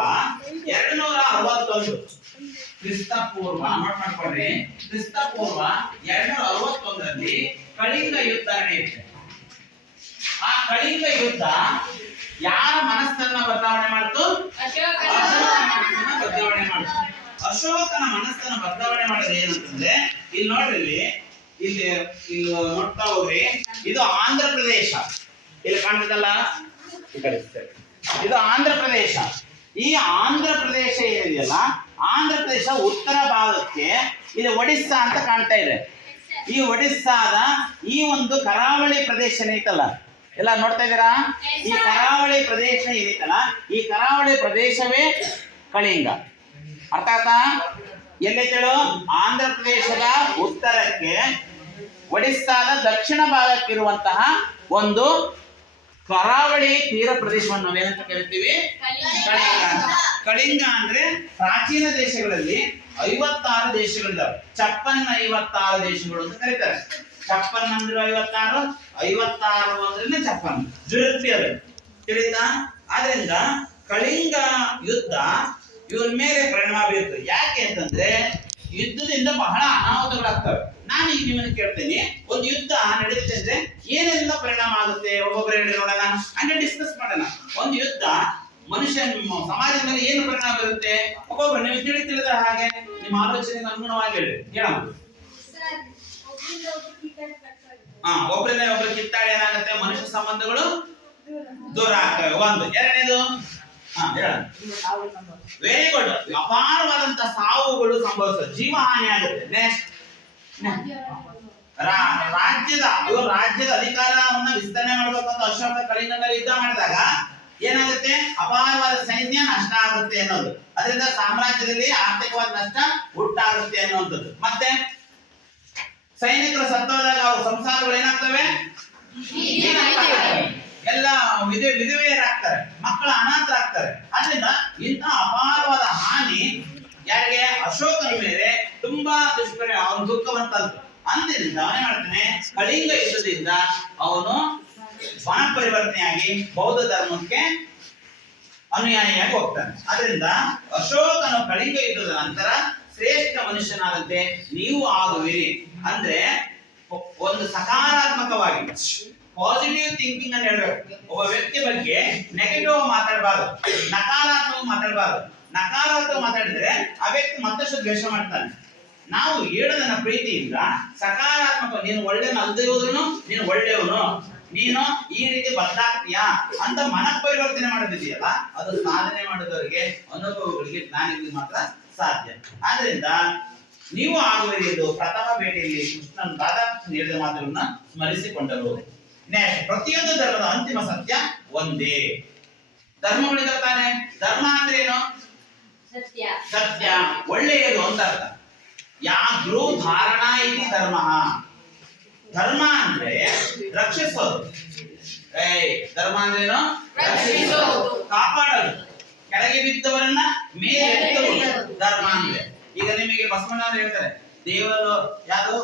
261. ಕ್ರಿಸ್ತ ಪೂರ್ವ ನೋಟ್ ಮಾಡ್ಕೊಳ್ರಿ. ಕ್ರಿಸ್ತ ಪೂರ್ವ 261ರಲ್ಲಿ ಕಳಿಂಗ ಯುದ್ಧ ನಡೆಯುತ್ತೆ. ಆ ಕಳಿಂಗ ಯುದ್ಧ ಯಾರ ಮನಸ್ಸನ್ನ ಬದಲಾವಣೆ ಮಾಡ್ತು? ಅಶೋಕನ ಮನಸ್ಸನ್ನ ಬದಲಾವಣೆ ಮಾಡ್ತು. ಅಶೋಕನ ಮನಸ್ಸನ್ನ ಬದಲಾವಣೆ ಮಾಡೋದು ಏನಂತಂದ್ರೆ ಇಲ್ಲಿ ನೋಡ್ರಿ, ಇಲ್ಲಿ ನೋಡ್ತಾ ಹೋಗ್ರಿ. ಇದು ಆಂಧ್ರ ಪ್ರದೇಶ. ಇಲ್ಲಿ ಕಾಣ್ತದಲ್ಲ, ಇದು ಆಂಧ್ರ ಪ್ರದೇಶ. ಈ ಆಂಧ್ರ ಪ್ರದೇಶ ಏನಿದೆಯಲ್ಲ, ಆಂಧ್ರ ಪ್ರದೇಶ ಉತ್ತರ ಭಾಗಕ್ಕೆ ಇಲ್ಲಿ ಒಡಿಸ್ಸಾ ಅಂತ ಕಾಣ್ತಾ ಇದೆ. ಈ ಒಡಿಸ್ಸಾದ ಈ ಒಂದು ಕರಾವಳಿ ಪ್ರದೇಶ ಏನೈತಲ್ಲ, ಎಲ್ಲ ನೋಡ್ತಾ ಇದ್ದೀರಾ? ಈ ಕರಾವಳಿ ಪ್ರದೇಶ ಏನೈತಲ್ಲ, ಈ ಕರಾವಳಿ ಪ್ರದೇಶವೇ ಕಳಿಂಗ. ಅರ್ಥ ಆಯ್ತಾ? ಎಲ್ಲೈತೇಳು? ಆಂಧ್ರ ಪ್ರದೇಶದ ಉತ್ತರಕ್ಕೆ ಒಡಿಸ್ಸಾದ ದಕ್ಷಿಣ ಭಾಗಕ್ಕಿರುವಂತಹ ಒಂದು ಕರಾವಳಿ ತೀರ ಪ್ರದೇಶವನ್ನು ನಾವೇನಂತ ಕರಿತೀವಿ? ಕಳಿಂಗ. ಕಳಿಂಗ ಅಂದ್ರೆ ಪ್ರಾಚೀನ ದೇಶಗಳಲ್ಲಿ 56 ದೇಶಗಳಿದಾವೆ. 56 ದೇಶಗಳು ಅಂತ ಕರೀತಾರೆ. 56 ಅಂದ್ರೆ 56, 56 ಅಂದ್ರೆ 56 ಜುರುತ್ತಿ ಅದು. ತಿಳಿತಾ? ಆದ್ರಿಂದ ಕಳಿಂಗ ಯುದ್ಧ ಇವರ ಮೇಲೆ ಪರಿಣಾಮ ಬೀರುತ್ತದೆ. ಯಾಕೆ ಅಂತಂದ್ರೆ ಯುದ್ಧದಿಂದ ಬಹಳ ಅನಾಹುತಗಳಾಗ್ತವೆ. ನಾನು ಈಗ ನಿಮ್ಮನ್ನು ಕೇಳ್ತೇನೆ, ಒಂದು ಯುದ್ಧ ನಡೀತಿದೆ ಅಂದ್ರೆ ಏನೆಲ್ಲ ಪರಿಣಾಮ ಆಗುತ್ತೆ? ಒಬ್ಬೊಬ್ಬರು ಹೇಳಿ ನೋಡೋಣ, ಹಂಗೆ ಡಿಸ್ಕಸ್ ಮಾಡೋಣ. ಒಂದು ಯುದ್ಧ ಮನುಷ್ಯನ ಸಮಾಜದ ಮೇಲೆ ಏನು ಪರಿಣಾಮ ಬೀರುತ್ತೆ? ಒಬ್ಬೊಬ್ಬರು ನೀವು ತಿಳಿದ ಹಾಗೆ ನಿಮ್ಮ ಆಲೋಚನೆಗೆ ಅನುಗುಣವಾಗಿ ಹೇಳಿ. ಹೇಳೋಣ. ಒಬ್ಬರಿಂದ ಒಬ್ಬರು ಕಿತ್ತಾಡಿ ಏನಾಗುತ್ತೆ? ಮನುಷ್ಯ ಸಂಬಂಧಗಳು ದೂರ ಆಗ್ತವೆ. ಒಂದು. ಎರಡನೇದು ಹೇಳೋಣ. Very good. ಅಪಾರವಾದಂತಹ ಸಾವುಗಳು ಸಂಭವಿಸ್ತದೆ, ಜೀವ ಹಾನಿ ಆಗುತ್ತೆ. ನೆಕ್ಸ್ಟ್ ರಾಜ್ಯದ ಅಧಿಕಾರವನ್ನ ವಿಸ್ತರಣೆ ಮಾಡಬೇಕಂತ ಅಶೋಕ ಕಳಿಂಗನಲ್ಲಿ ಯುದ್ಧ ಮಾಡಿದಾಗ ಏನಾಗುತ್ತೆ? ಅಪಾರವಾದ ಸೈನ್ಯ ನಷ್ಟ ಆಗುತ್ತೆ ಅನ್ನೋದು. ಅದರಿಂದ ಸಾಮ್ರಾಜ್ಯದಲ್ಲಿ ಆರ್ಥಿಕವಾದ ನಷ್ಟ ಉಂಟಾಗುತ್ತೆ ಅನ್ನುವಂಥದ್ದು. ಮತ್ತೆ ಸೈನಿಕರು ಸತ್ತೋದಾಗ ಅವ್ರ ಸಂಸಾರಗಳು ಏನಾಗ್ತವೆ? ಎಲ್ಲ ವಿಧವೆಯರಾಗ್ತಾರೆ, ಮಕ್ಕಳ ಅನಾಥರಾಗ್ತಾರೆ. ಅದರಿಂದ ಇಂತಹ ಅಪಾರವಾದ ಹಾನಿ ಯಾರಿಗೆ? ಅಶೋಕನ ಮೇಲೆ ತುಂಬಾ ದುಷ್ಪರಿಣಾಮ, ಅವನು ದುಃಖವಂತಂತ. ಅಂದಿನಿಂದ ಅವನೇ ಮಾಡ್ತಾನೆ, ಕಳಿಂಗ ಯುದ್ಧದಿಂದ ಅವನು ಬಣ ಪರಿವರ್ತನೆಯಾಗಿ ಬೌದ್ಧ ಧರ್ಮಕ್ಕೆ ಅನುಯಾಯಿಯಾಗಿ ಹೋಗ್ತಾನೆ. ಅದರಿಂದ ಅಶೋಕನು ಕಳಿಂಗ ಯುದ್ಧದ ನಂತರ ಶ್ರೇಷ್ಠ ಮನುಷ್ಯನಾದಂತೆ ನೀವು ಆಗುವಿರಿ. ಅಂದ್ರೆ ಒಂದು ಸಕಾರಾತ್ಮಕವಾಗಿ ಪಾಸಿಟಿವ್ ಥಿಂಕಿಂಗ್ ಅಂತ ಹೇಳ್ಬೇಕು. ಒಬ್ಬ ವ್ಯಕ್ತಿ ಬಗ್ಗೆ ನೆಗೆಟಿವ್ ಮಾತಾಡಬಾರ್ದು, ನಕಾರಾತ್ಮಕ ಮಾತಾಡಬಾರ್ದು. ನಕಾರಾತ್ಮಕ ಮಾತಾಡಿದ್ರೆ ಆ ವ್ಯಕ್ತಿ ಮತ್ತಷ್ಟು ದ್ವೇಷ ಮಾಡ್ತಾನೆ. ನಾವು ಹೇಳೋದನ್ನ ಪ್ರೀತಿಯಿಂದ ಸಕಾರಾತ್ಮಕ, ನೀನು ಒಳ್ಳೆಯವನು ಅಲ್ಲದೆ ಹೋದ್ರು ನೀನು ಒಳ್ಳೆಯವನು, ನೀನು ಈ ರೀತಿ ಬದಲಾಗ್ತೀಯಾ ಅಂತ ಮನ ಪರಿವರ್ತನೆ ಮಾಡೋದಿದೆಯಲ್ಲ, ಅದು ಸಾಧನೆ ಮಾಡಿದವರಿಗೆ, ಅನುಭವಗಳಿಗೆ, ಜ್ಞಾನಿಗಳಿಗೆ ಮಾತ್ರ ಸಾಧ್ಯ. ಆದ್ರಿಂದ ನೀವು ಆಗುವಿರಿ ಎಂದು ಪ್ರಥಮ ಭೇಟಿಯಲ್ಲಿ ಕೃಷ್ಣನ್ ರಾಧಾಕೃಷ್ಣನ್ ಹೇಳಿದ ಮಾತುಗಳನ್ನ ಸ್ಮರಿಸಿಕೊಂಡರು. ಪ್ರತಿಯೊಂದು ಧರ್ಮದ ಅಂತಿಮ ಸತ್ಯ ಒಂದೇ. ಧರ್ಮಗಳಿಂದ ತಾನೆ. ಧರ್ಮ ಅಂದ್ರೆ ಏನು? ಸತ್ಯ. ಸತ್ಯ, ಒಳ್ಳೆಯದು ಅಂತ ಅರ್ಥ. ಯಾಗ್ರೂ ಧಾರಣಾ ಇತಿ ಧರ್ಮ. ಧರ್ಮ ಅಂದ್ರೆ ರಕ್ಷಿಸೋದು. ಧರ್ಮ ಅಂದ್ರೇನು? ರಕ್ಷಿಸೋದು, ಕಾಪಾಡೋದು, ಕೆಳಗೆ ಬಿದ್ದವರನ್ನ ಮೇಲೆ ಎತ್ತುವುದು ಧರ್ಮ ಅಂದ್ರೆ. ಈಗ ನಿಮಗೆ ಬಸವಣ್ಣ ಹೇಳ್ತಾರೆ, ದೇವರು ಯಾರು?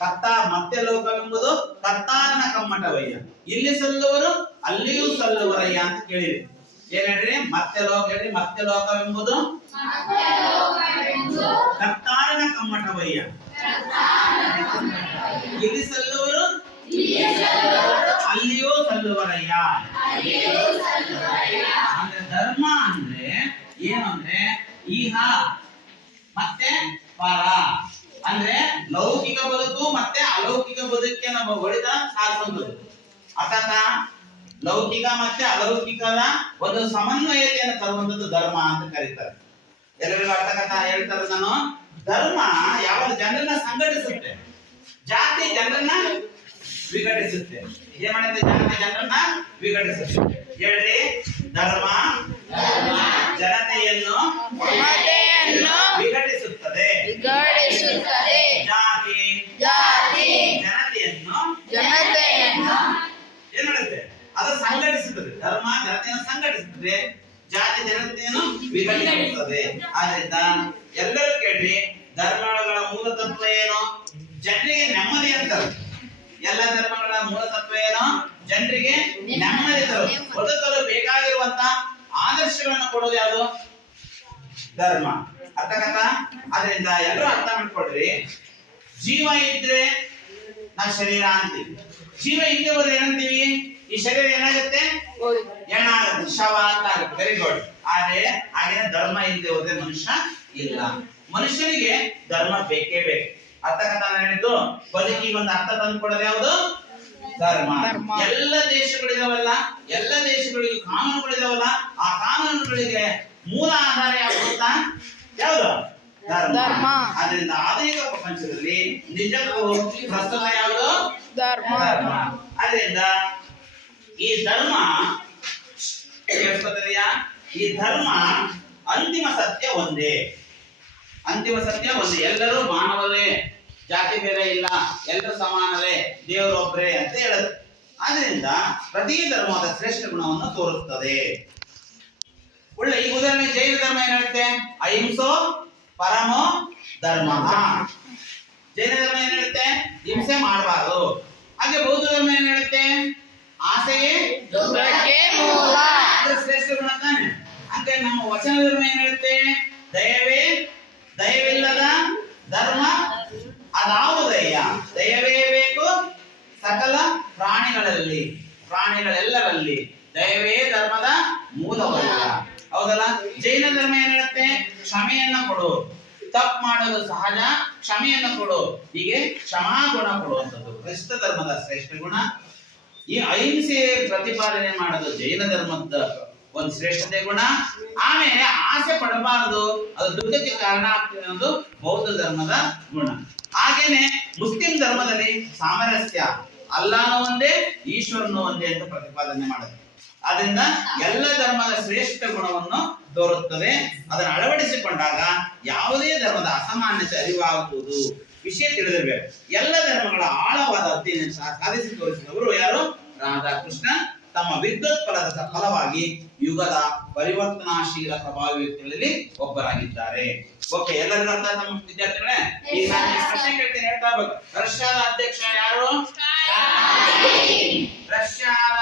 ಕರ್ತ ಮತ್ತೆ ಲೋಕವೆಂಬುದು ಕರ್ತಾರನ ಕಮ್ಮಟವಯ್ಯ, ಇಲ್ಲಿ ಸಲ್ಲುವರು ಅಲ್ಲಿಯೂ ಸಲ್ಲುವರಯ್ಯ ಅಂತ ಕೇಳಿರಿ. ಏನ್ ಹೇಳ್ರಿ? ಮತ್ತೆ ಲೋಕ ಹೇಳ್ರಿ. ಮತ್ತೆ ಲೋಕವೆಂಬುದು ಕರ್ತಾರನ ಕಮ್ಮಟವಯ್ಯ, ಇಲ್ಲಿ ಸಲ್ಲುವರು ಅಲ್ಲಿಯೂ ಸಲ್ಲುವರಯ್ಯ. ಅಂದ್ರೆ ಧರ್ಮ ಅಂದ್ರೆ ಏನು ಅಂದ್ರೆ ಇಹ ಮತ್ತೆ ಪರ. ಅಂದ್ರೆ ಲೌಕಿಕ ಬದುಕು ಮತ್ತೆ ಅಲೌಕಿಕ ಬದುಕಿಗೆ ನಮ್ಮ ಒಳಿತ ಸಾಧಿಸುವುದು. ಅರ್ಥಾತ್ ಲೌಕಿಕ ಮತ್ತೆ ಅಲೌಕಿಕದ ಒಂದು ಸಮನ್ವಯತೆಯನ್ನು ತರುವಂತದ್ದು ಧರ್ಮ ಅಂತ ಕರೀತಾರೆ. ಎಲ್ಲರಿಗೂ ಅರ್ಥಕಥ ಹೇಳ್ತಾರೆ ನಾನು. ಧರ್ಮ ಯಾವಾಗ ಜನರನ್ನ ಸಂಘಟಿಸುತ್ತೆ, ಜಾತಿ ಜನರನ್ನ ವಿಘಟಿಸುತ್ತೆ. ಏನ್ ಮಾಡುತ್ತೆ? ಜಾತಿ ಜನರನ್ನ ವಿಘಟಿಸುತ್ತೆ. ಹೇಳ್ರಿ, ಧರ್ಮ ಜನತೆಯನ್ನು ವಿಘಟಿಸುತ್ತದೆ, ಜಾತಿ ಜನತೆಯನ್ನು ಏನ್ ಮಾಡುತ್ತೆ? ಅದು ಸಂಘಟಿಸುತ್ತದೆ. ಧರ್ಮ ಜನತೆಯನ್ನು ಸಂಘಟಿಸುತ್ತದೆ, ಜಾತಿ ಜನತೆಯನ್ನು ವಿಘಟಿಸುತ್ತದೆ. ಆದ್ರಿಂದ ಎಲ್ಲರೂ ಕೇಳ್ರಿ, ಧರ್ಮಗಳ ಮೂಲ ತತ್ವ ಏನು? ಜನರಿಗೆ ನೆಮ್ಮದಿ ಅಂತಾರೆ. ಎಲ್ಲ ಧರ್ಮಗಳ ಮೂಲ ತತ್ವ ಏನು? ಜನರಿಗೆ ನೆಮ್ಮದಿ ತರೋದು, ಬದುಕಲು ಬೇಕಾಗಿರುವಂತ ಆದರ್ಶಗಳನ್ನು ಕೊಡೋದು ಯಾವುದು? ಧರ್ಮ. ಅರ್ಥಕಥ? ಅದರಿಂದ ಎಲ್ಲರೂ ಅರ್ಥ ಮಾಡ್ಕೊಡ್ರಿ. ಜೀವ ಇದ್ರೆ ನಾವು ಶರೀರ ಅಂತೀವಿ, ಜೀವ ಇಲ್ಲದೆ ಹೋದ್ರೆ ಏನಂತೀವಿ? ಈ ಶರೀರ ಏನಾಗುತ್ತೆ? ಏನಾಗುತ್ತೆ? ಶವ ಅಂತ ಆಗುತ್ತೆ. Very good. ಆದ್ರೆ ಹಾಗೇನೆ ಧರ್ಮ ಇಲ್ಲದೆ ಹೋದ್ರೆ ಮನುಷ್ಯ ಇಲ್ಲ. ಮನುಷ್ಯನಿಗೆ ಧರ್ಮ ಬೇಕೇ ಬೇಕು. ಅರ್ಥಕಥ ಹೇಳಿದ್ದು ಬದುಕಿಗೆ ಒಂದು ಅರ್ಥ ತಂದು ಕೊಡೋದು ಯಾವುದು? ಧರ್ಮ. ಎಲ್ಲ ದೇಶಗಳಿದಾವಲ್ಲ, ಎಲ್ಲ ದೇಶಗಳಿಗೂ ಕಾನೂನುಗಳಿದಾವಲ್ಲ, ಆ ಕಾನೂನುಗಳಿಗೆ ಮೂಲ ಆಧಾರ ಯಾವುದು? ಯಾವುದು? ಧರ್ಮ. ಅದರಿಂದ ಆಧುನಿಕ ಪ್ರಪಂಚದಲ್ಲಿ ನಿಜಕ್ಕೂ ಪ್ರಸ್ತುತ ಯಾವುದು? ಧರ್ಮ. ಅದರಿಂದ ಈ ಧರ್ಮ ಕೇಳಿಸ್ಕೊತಿದೆಯಾ? ಈ ಧರ್ಮ ಅಂತಿಮ ಸತ್ಯ ಒಂದೇ. ಅಂತಿಮ ಸತ್ಯ ಒಂದೇ. ಎಲ್ಲರೂ ಮಾನವರೇ, ಜಾತಿ ಭೇದ ಇಲ್ಲ, ಎಲ್ಲರೂ ಸಮಾನರೇ, ದೇವರು ಒಬ್ಬರೇ ಅಂತ ಹೇಳುತ್ತೆ. ಆದ್ರಿಂದ ಪ್ರತಿ ಧರ್ಮದ ಶ್ರೇಷ್ಠ ಗುಣವನ್ನು ತೋರುತ್ತದೆ. ಒಳ್ಳೆ ಈ ಉದಾಹರಣೆ ಜೈನ ಧರ್ಮ ಏನ್ ಹೇಳುತ್ತೆ? ಅಹಿಂಸೋ ಪರಮೋ ಧರ್ಮ. ಜೈನ ಧರ್ಮ ಏನ್ ಹೇಳುತ್ತೆ? ಹಿಂಸೆ ಮಾಡಬಾರದು. ಹಾಗೆ ಬೌದ್ಧ ಧರ್ಮ ಏನ್ ಹೇಳುತ್ತೆ? ಆಸೆಯೇ ಮೂಲ. ಶ್ರೇಷ್ಠ ಗುಣ ತಾನೆ. ಹಾಗೆ ನಮ್ಮ ವಚನ ಧರ್ಮ ಏನ್ ಹೇಳುತ್ತೆ? ದಯವಿಲ್ಲದ ಧರ್ಮ ಅದಾವುದಯ್ಯ? ದಯವೇ ಬೇಕು ಸಕಲ ಪ್ರಾಣಿಗಳೆಲ್ಲರಲ್ಲಿ, ದಯವೇ ಧರ್ಮದ ಮೂಲವಲ್ಲ. ಹೌದಲ್ಲ? ಜೈನ ಧರ್ಮ ಏನ್ ಹೇಳುತ್ತೆ? ಕ್ಷಮೆಯನ್ನ ಕೊಡು, ತಪ್ಪು ಮಾಡೋದು ಸಹಜ, ಕ್ಷಮೆಯನ್ನ ಕೊಡು, ಹೀಗೆ ಕ್ಷಮಾ ಗುಣ ಕೊಡುವಂಥದ್ದು ಕ್ರಿಸ್ತ ಧರ್ಮದ ಶ್ರೇಷ್ಠ ಗುಣ. ಈ ಅಹಿಂಸೆ ಪ್ರತಿಪಾದನೆ ಮಾಡೋದು ಜೈನ ಧರ್ಮದ ಒಂದು ಶ್ರೇಷ್ಠತೆ ಗುಣ. ಆಮೇಲೆ ಆಸೆ ಪಡಬಾರದು, ಅದು ದುಃಖಕ್ಕೆ ಕಾರಣ ಆಗ್ತದೆ ಅನ್ನೋದು ಬೌದ್ಧ ಧರ್ಮದ ಗುಣ. ಹಾಗೇನೆ ಮುಸ್ಲಿಂ ಧರ್ಮದಲ್ಲಿ ಸಾಮರಸ್ಯ, ಅಲ್ಲಾನು ಒಂದೇ ಈಶ್ವರನು ಒಂದೇ ಅಂತ ಪ್ರತಿಪಾದನೆ ಮಾಡುತ್ತೆ. ಆದ್ರಿಂದ ಎಲ್ಲ ಧರ್ಮದ ಶ್ರೇಷ್ಠ ಗುಣವನ್ನು ತೋರುತ್ತದೆ. ಅದನ್ನು ಅಳವಡಿಸಿಕೊಂಡಾಗ ಯಾವುದೇ ಧರ್ಮದ ಅಸಮಾನ್ಯತೆ ಅರಿವಾಗುವುದು. ವಿಷಯ ತಿಳಿದಿರಬೇಕು. ಎಲ್ಲ ಧರ್ಮಗಳ ಆಳವಾದ ಅಧ್ಯಯನ ಸಾಧಿಸಿ ತೋರಿಸಿದವರು ಯಾರು? ರಾಧಾಕೃಷ್ಣ. ತಮ್ಮ ವಿದ್ವತ್ ಫಲದ ಫಲವಾಗಿ ಯುಗದ ಪರಿವರ್ತನಾಶೀಲ ಪ್ರಭಾವಿ ವ್ಯಕ್ತಿಗಳಲ್ಲಿ ಒಬ್ಬರಾಗಿದ್ದಾರೆ. ಓಕೆ, ಎಲ್ಲರಿಗೂ ಅರ್ಥ? ನಮ್ಮ ವಿದ್ಯಾರ್ಥಿಗಳೇ, ಈಗ ನಾನು ಪ್ರಶ್ನೆ ಕೇಳ್ತೀನಿ, ಹೇಳ್ತಾ ಹೋಗ್ಬೇಕು. ರಷ್ಯಾದ ಅಧ್ಯಕ್ಷ ಯಾರು? ರಷ್ಯಾದ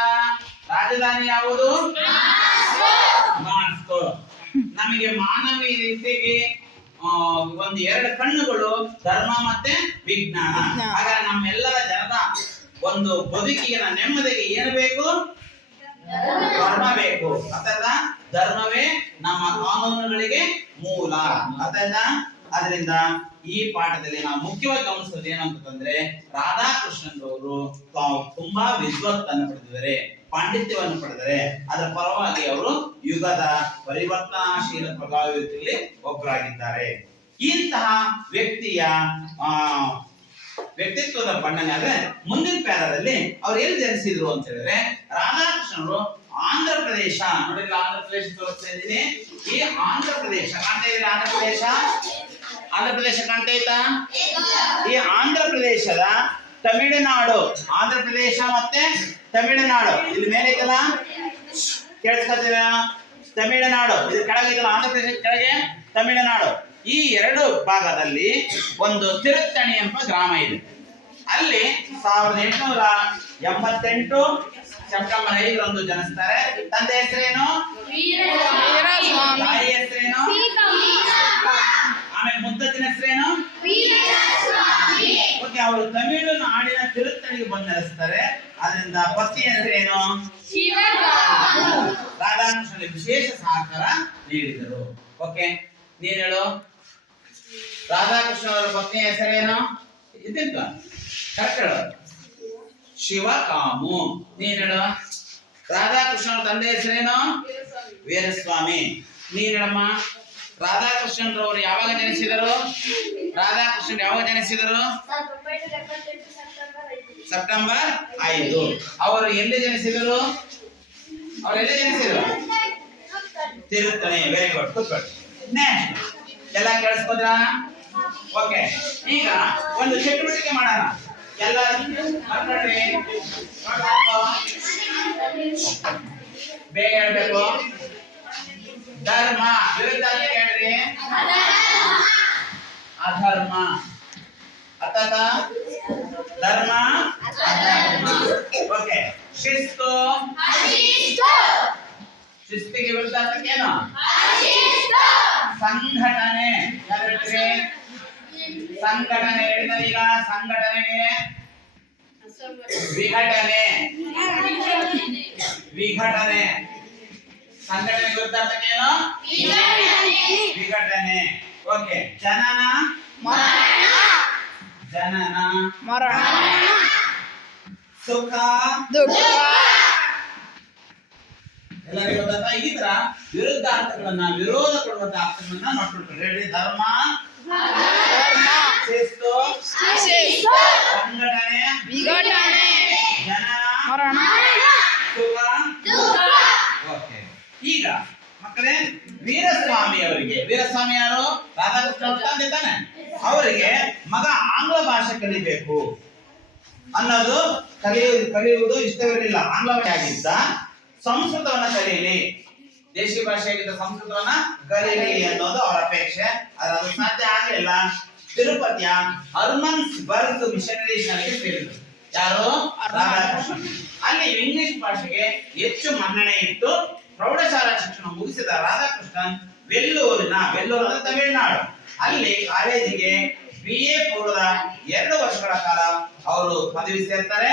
ರಾಜಧಾನಿ ಯಾವುದು? ಮಾಸ್ಕೋ. ನಮಗೆ ಮಾನವೀಯತೆಗೆ ಒಂದು ಎರಡು ಕಣ್ಣುಗಳು, ಧರ್ಮ ಮತ್ತೆ ವಿಜ್ಞಾನ. ಹಾಗಾದ್ರೆ ನಮ್ಮೆಲ್ಲರ ಜನರ ಒಂದು ಬದುಕಿನ ನೆಮ್ಮದಿಗೆ ಏನು ಬೇಕು? ಧರ್ಮ ಬೇಕು. ಅರ್ಥಾತ್ ಧರ್ಮವೇ ನಮ್ಮ ಕಾನೂನುಗಳಿಗೆ ಮೂಲ. ಅರ್ಥಾತ್ ಅದರಿಂದ ಈ ಪಾಠದಲ್ಲಿ ನಾವು ಮುಖ್ಯವಾಗಿ ಗಮನಿಸೋದು ಏನಂತಂದ್ರೆ, ರಾಧಾಕೃಷ್ಣನ್ರವರು ತುಂಬಾ ವಿದ್ವತ್ತನ್ನು ಪಡೆದಿದ್ದಾರೆ, ಪಾಂಡಿತ್ಯವನ್ನು ಪಡೆದರೆ, ಅದರ ಪರವಾಗಿ ಅವರು ಯುಗದ ಪರಿವರ್ತನಾಶೀಲ ಪ್ರಭಾವಿಯಲ್ಲಿ ಒಬ್ಬರಾಗಿದ್ದಾರೆ. ಇಂತಹ ವ್ಯಕ್ತಿಯ ವ್ಯಕ್ತಿತ್ವದ ಬಣ್ಣನೆ ಆದ್ರೆ ಮುಂದಿನ ಪ್ಯಾರದಲ್ಲಿ ಅವ್ರು ಎಲ್ಲಿ ಜನಿಸಿದ್ರು ಅಂತ ಹೇಳಿದ್ರೆ, ರಾಧಾಕೃಷ್ಣರು ಆಂಧ್ರ ಪ್ರದೇಶ, ನೋಡಿ ಆಂಧ್ರ ಪ್ರದೇಶ ತೋರಿಸ್ತಾ ಇದ್ದೀನಿ. ಈ ಆಂಧ್ರ ಪ್ರದೇಶ ಕಾಣ್ತಾ ಇದೆ. ಆಂಧ್ರ ಪ್ರದೇಶ ಕಾಣ್ತಾ ಇತ್ತಾ? ಈ ಆಂಧ್ರ ಪ್ರದೇಶದ ತಮಿಳುನಾಡು, ಆಂಧ್ರ ಪ್ರದೇಶ ಮತ್ತೆ ತಮಿಳುನಾಡು ಇಲ್ಲಿ ಮೇಲೆ ಐತಲ್ಲ, ಕೇಳಿಸ್ಕೊತೀರ? ತಮಿಳುನಾಡು ಇದು ಕೆಳಗಿದಲ್ಲ, ಆಂಧ್ರ ಪ್ರದೇಶ ಕೆಳಗೆ ತಮಿಳುನಾಡು. ಈ ಎರಡು ಭಾಗದಲ್ಲಿ ಒಂದು ತಿರುತ್ತಣಿ ಎಂಬ ಗ್ರಾಮ ಇದೆ. ಅಲ್ಲಿ 1888 ಸೆಪ್ಟೆಂಬರ್ 5ರಂದು ಜನಿಸ್ತಾರೆ. ತಂದೆ ಹೆಸರೇನು? ತಾಯಿ ಹೆಸರೇನು? ಆಮೇಲೆ ಮುದ್ದಜ್ಜನ ಹೆಸರೇನು? ಓಕೆ, ಅವರು ತಮಿಳುನಾಡಿನ ತಿರುತ್ತಣಿಗೆ ಬಂದು ನೆಲೆಸ್ತಾರೆ. ಅದರಿಂದ ಪತ್ನಿ ಹೆಸರೇನು? ರಾಧಾಕೃಷ್ಣ ವಿಶೇಷ ಸಹಕಾರ ನೀಡಿದರು. ಓಕೆ, ನೀನ್ ಹೇಳು. ರಾಧಾಕೃಷ್ಣ ಅವರ ಪತ್ನಿ ಹೆಸರೇನು? ಕರೆಕ್ಟ್ ಹೇಳು. ಶಿವಕಾಮು. ನೀನ್ ಹೇಳು. ರಾಧಾಕೃಷ್ಣನ ತಂದೆ ಹೆಸರೇನು? ವೀರಸ್ವಾಮಿ. ನೀನ್ ಹೇಳಮ್ಮ, ರಾಧಾಕೃಷ್ಣನ್ರವರು ಯಾವಾಗ ಜನಿಸಿದರು? ರಾಧಾಕೃಷ್ಣನ್ ಯಾವಾಗ ಜನಿಸಿದರು? ಸೆಪ್ಟೆಂಬರ್ 5. ಅವರು ಎಲ್ಲಿ ಜನಿಸಿದರು? ತಿರುತ್ತಣೆ. ವೆರಿ ಗುಡ್, ಕೂತ್ಕೊಳ್ಳಿ. ನೆಕ್ಸ್ಟ್ ಎಲ್ಲ ಕೇಳಿಸ್ಕೊಂಡ್ರ? ಓಕೆ, ಈಗ ಒಂದು ಚಟುವಟಿಕೆ ಮಾಡೋಣ. ಎಲ್ಲ ಮಾತಾಡ್ರಿ, ಬೇಗ ಹೇಳ್ಬೇಕು. ಧರ್ಮ ವಿರುದ್ಧ ಹೇಳ್ರಿ. ಅಧರ್ಮ. ಅರ್ಥಾತ? ಧರ್ಮ ಅಧರ್ಮ. ಓಕೆ, ಶಿಸ್ತು. ಶಿಸ್ತಿಗೆ ವಿರುದ್ಧ ಏನು? ಸಂಘಟನೆ. ಯಾರು ಹೇಳ್ತೀರಿ? ಸಂಘಟನೆ ಹೇಳಿದರೆ ಈಗ ಸಂಘಟನೆಗೆ ವಿಘಟನೆ. ವಿಘಟನೆ. ಸಂಘಟನೆ ವಿರುದ್ಧ ಏನು? ವಿಘಟನೆ. ಓಕೆ, ಜನನ ಜನನ ಮರಣ ಸುಖ ದುಃಖ ಎಲ್ಲರಿಗೂ ಗೊತ್ತಾ? ಈ ತರ ವಿರುದ್ಧಾರ್ಥಗಳನ್ನ, ವಿರೋಧ ಕೊಡುವಂತ ಅರ್ಥಗಳನ್ನ ನೋಡ್ಕೊಳ್ತಾರೆ. ಹೇಳಿ. ಧರ್ಮ, ಶಿಸ್ತು, ಸಂಘಟನೆ, ವಿಘಟನೆ ಜನನ, ಮರಣ ಸುಖ. ಓಕೆ, ಈಗ ಮಕ್ಕಳೇ, ವೀರಸ್ವಾಮಿ ಅವರಿಗೆ, ವೀರಸ್ವಾಮಿ ಯಾರು? ರಾಧಾಕೃಷ್ಣ ಅವ್ರ ತಂದೆ ತಾನೆ. ಅವರಿಗೆ ಮಗ ಆಂಗ್ಲ ಭಾಷೆ ಕಲಿಬೇಕು ಅನ್ನೋದು ಕಲಿಯುವುದು ಇಷ್ಟವಿರಲಿಲ್ಲ. ಆಂಗ್ಲ ಭಾಷೆ ಆಗಿದ್ದ ಸಂಸ್ಕೃತವನ್ನ ಕಲಿಯಲಿ, ದೇಶೀಯ ಭಾಷೆಯಾಗಿದ್ದ ಸಂಸ್ಕೃತವನ್ನ ಕಲಿಯಲಿ ಅನ್ನೋದು ಅವರ ಅಪೇಕ್ಷೆ. ಅದು ಸಾಧ್ಯ ಆಗಲಿಲ್ಲ. ತಿರುಪತಿಯ ಹರ್ಮನ್ಸ್ ಬರ್ಗ್ ಮಿಷನರಿ ಶಾಲೆಗೆ ಸೇರಿದರು. ಯಾರು? ರಾಧಾಕೃಷ್ಣ. ಅಲ್ಲಿ ಇಂಗ್ಲಿಷ್ ಭಾಷೆಗೆ ಹೆಚ್ಚು ಮನ್ನಣೆ ಇಟ್ಟು ಪ್ರೌಢಶಾಲಾ ಶಿಕ್ಷಣ ಮುಗಿಸಿದ ರಾಧಾಕೃಷ್ಣನ್ ವೆಲ್ಲೂರು ಅಂದ್ರೆ ತಮಿಳುನಾಡು, ಅಲ್ಲಿ ಕಾಲೇಜಿಗೆ BA ಪೂರ್ವದ 2 ವರ್ಷಗಳ ಕಾಲ ಅವರು ಪದವಿ ಸೇರ್ತಾರೆ.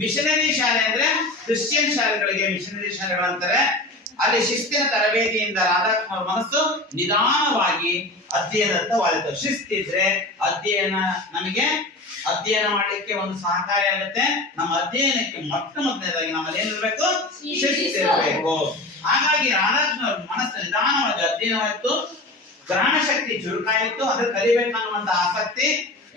ಮಿಷನರಿ ಶಾಲೆ ಅಂದ್ರೆ ಕ್ರಿಶ್ಚಿಯನ್ ಶಾಲೆಗಳಿಗೆ ಮಿಷನರಿ ಶಾಲೆಗಳಂತಾರೆ. ಅಲ್ಲಿ ಶಿಸ್ತಿನ ತರಬೇತಿಯಿಂದ ರಾಧಾಕೃಷ್ಣ ಅವರ ಮನಸ್ಸು ನಿಧಾನವಾಗಿ ಅಧ್ಯಯನದತ್ತ ವಾಲಿತು. ಶಿಸ್ತಿದ್ರೆ ನಮಗೆ ಅಧ್ಯಯನ ಮಾಡಲಿಕ್ಕೆ ಒಂದು ಸಹಕಾರಿ ಆಗುತ್ತೆ. ನಮ್ಮ ಅಧ್ಯಯನಕ್ಕೆ ಮೊದಲನೇದಾಗಿ ನಮ್ಮಲ್ಲಿ ಏನಿರಬೇಕು? ಶಿಸ್ತಿರಬೇಕು. ಹಾಗಾಗಿ ರಾಧಾಕೃಷ್ಣ ಅವರ ಮನಸ್ಸು ನಿಧಾನವಾಗಿ ಅಧ್ಯಯನವಾಯಿತು. ಗ್ರಹಣ ಶಕ್ತಿ ಚುರುಕಾಯಿತು. ಅದನ್ನು ಕಲಿಬೇಕನ್ನುವಂತ ಆಸಕ್ತಿ.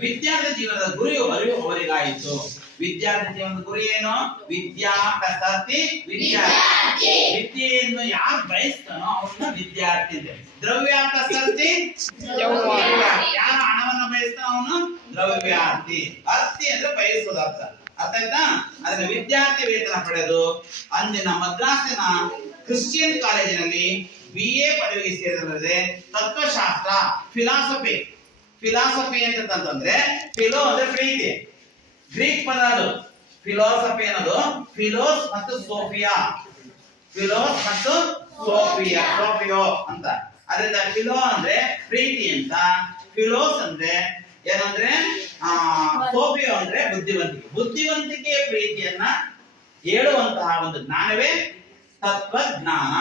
ವಿದ್ಯಾರ್ಥಿ ಜೀವನದ ಗುರಿಯು ಅರಿವು ಅವರಿಗಾಯಿತು. ವಿದ್ಯಾರ್ಥಿ ಜೀವನದ ಗುರಿ ಏನು? ವಿದ್ಯಾ ಪ್ರಸಕ್ತಿ ವಿದ್ಯಾರ್ಥಿ. ವಿದ್ಯೆಯನ್ನು ಯಾರು ಬಯಸ್ತಾನೋ ಅವನ್ನ ವಿದ್ಯಾರ್ಥಿ ಅಂತ. ದ್ರವ್ಯ ಪ್ರಸಕ್ತಿ ಯಾರು ಹಣವನ್ನು ಬಯಸ್ತಾನೋ ಅವನು ದ್ರವ್ಯಾರ್ಥಿ. ಅರ್ಥಿ ಅಂದ್ರೆ ಬಯಸುವುದು ಅರ್ಥ. ಅರ್ಥ ಆಯ್ತಾ? ಅದನ್ನ ವಿದ್ಯಾರ್ಥಿ ವೇತನ ಪಡೆದು ಅಂದಿನ ಮದ್ರಾಸಿನ ಕ್ರಿಶ್ಚಿಯನ್ ಕಾಲೇಜಿನಲ್ಲಿ BA ಪದವಿಗೆ ಸೇರಿದರೆ ತತ್ವಶಾಸ್ತ್ರ, ಫಿಲಾಸಫಿ ಅಂತಂದ್ರೆ ಫಿಲೋ ಅಂದ್ರೆ ಪ್ರೀತಿ, ಗ್ರೀಕ್ ಪದ ಅದು. ಫಿಲಾಸಫಿ ಅನ್ನೋದು ಫಿಲೋಸ್ ಮತ್ತು ಸೋಫಿಯಾ ಸೋಫಿಯೋ ಅಂತ. ಅದರಿಂದ ಫಿಲೋ ಅಂದ್ರೆ ಪ್ರೀತಿ ಅಂತ, ಫಿಲೋಸ್ ಅಂದ್ರೆ ಏನಂದ್ರೆ ಸೋಫಿಯೋ ಅಂದ್ರೆ ಬುದ್ಧಿವಂತಿಕೆಯ ಪ್ರೀತಿಯನ್ನ ಹೇಳುವಂತಹ ಒಂದು ಜ್ಞಾನವೇ ತತ್ವಜ್ಞಾನ.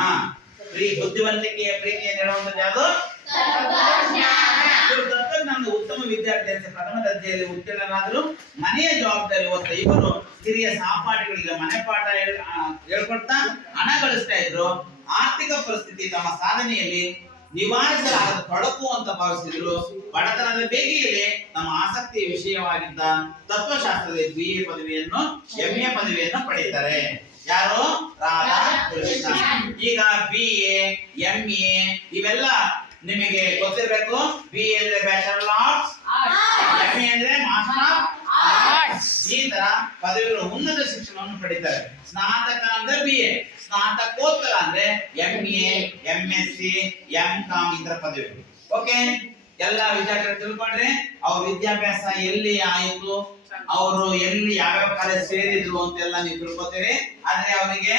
ಬುದ್ಧಿವಂತಿಕೆಯ ಪ್ರೀತಿಯನ್ನು ಹೇಳುವಂತದ್ದು ಯಾವುದು? ತತ್ವಜ್ಞಾನದ ಉತ್ತಮ ವಿದ್ಯಾರ್ಥಿ ಅಂತ ಪ್ರಥಮ ದರ್ಜೆಯಲ್ಲಿ ಉತ್ತೀರ್ಣರಾದರು. ಮನೆಯ ಜವಾಬ್ದಾರಿ ಹೊತ್ತ ಇವರು ಹಿರಿಯ ಸಹಪಾಠಿಗಳಿಗೆ ಮನೆ ಪಾಠ ಹೇಳ್ಕೊಡ್ತಾ ಹಣ ಗಳಿಸ್ತಾ ಇದ್ರು. ಆರ್ಥಿಕ ಪರಿಸ್ಥಿತಿ ತಮ್ಮ ಸಾಧನೆಯಲ್ಲಿ ನಿವಾರಿಸಲಾಗದ ತೊಡಕು ಅಂತ ಭಾವಿಸಿದ್ರು. ಬಡತನದ ಬೇಗೆಯಲ್ಲಿ ತಮ್ಮ ಆಸಕ್ತಿಯ ವಿಷಯವಾಗಿದ್ದ ತತ್ವಶಾಸ್ತ್ರದಲ್ಲಿ BA ಪದವಿಯನ್ನು MA ಪದವಿಯನ್ನು ಪಡೆಯುತ್ತಾರೆ. ಯಾರು? ರಾಧಾಕೃಷ್ಣ. ಈಗ BA MA ಇವೆಲ್ಲ ನಿಮಗೆ ಗೊತ್ತಿರಬೇಕು. BA ಅಂದ್ರೆ ಬ್ಯಾಚಲರ್ ಆಫ್ ಆರ್ಟ್ಸ್, MA ಅಂದ್ರೆ ಮಾಸ್ಟರ್ ಆಫ್ ಆರ್ಟ್ಸ್. ಈ ತರ ಪದವಿಗಳು ಉನ್ನತ ಶಿಕ್ಷಣವನ್ನು ಪಡೆಯುತ್ತಾರೆ. ಸ್ನಾತಕ ಅಂದ್ರೆ BA, ಸ್ನಾತಕೋತ್ತರ ಅಂದ್ರೆ MA, MSc, MCom ಈ ತರ ಪದವಿಗಳು. ಓಕೆ, ಎಲ್ಲ ವಿದ್ಯಾರ್ಥಿಗಳು ತಿಳ್ಕೊಂಡ್ರೆ ಅವ್ರ ವಿದ್ಯಾಭ್ಯಾಸ ಎಲ್ಲಿ ಆಯಿತು, ಅವರು ಎಲ್ಲಿ ಯಾವ್ಯಾವ ಕಾಲೇಜ್ ಸೇರಿದ್ರು ಅಂತೆಲ್ಲ ನೀವು ತಿಳ್ಕೊತೀರಿ. ಆದ್ರೆ ಅವರಿಗೆ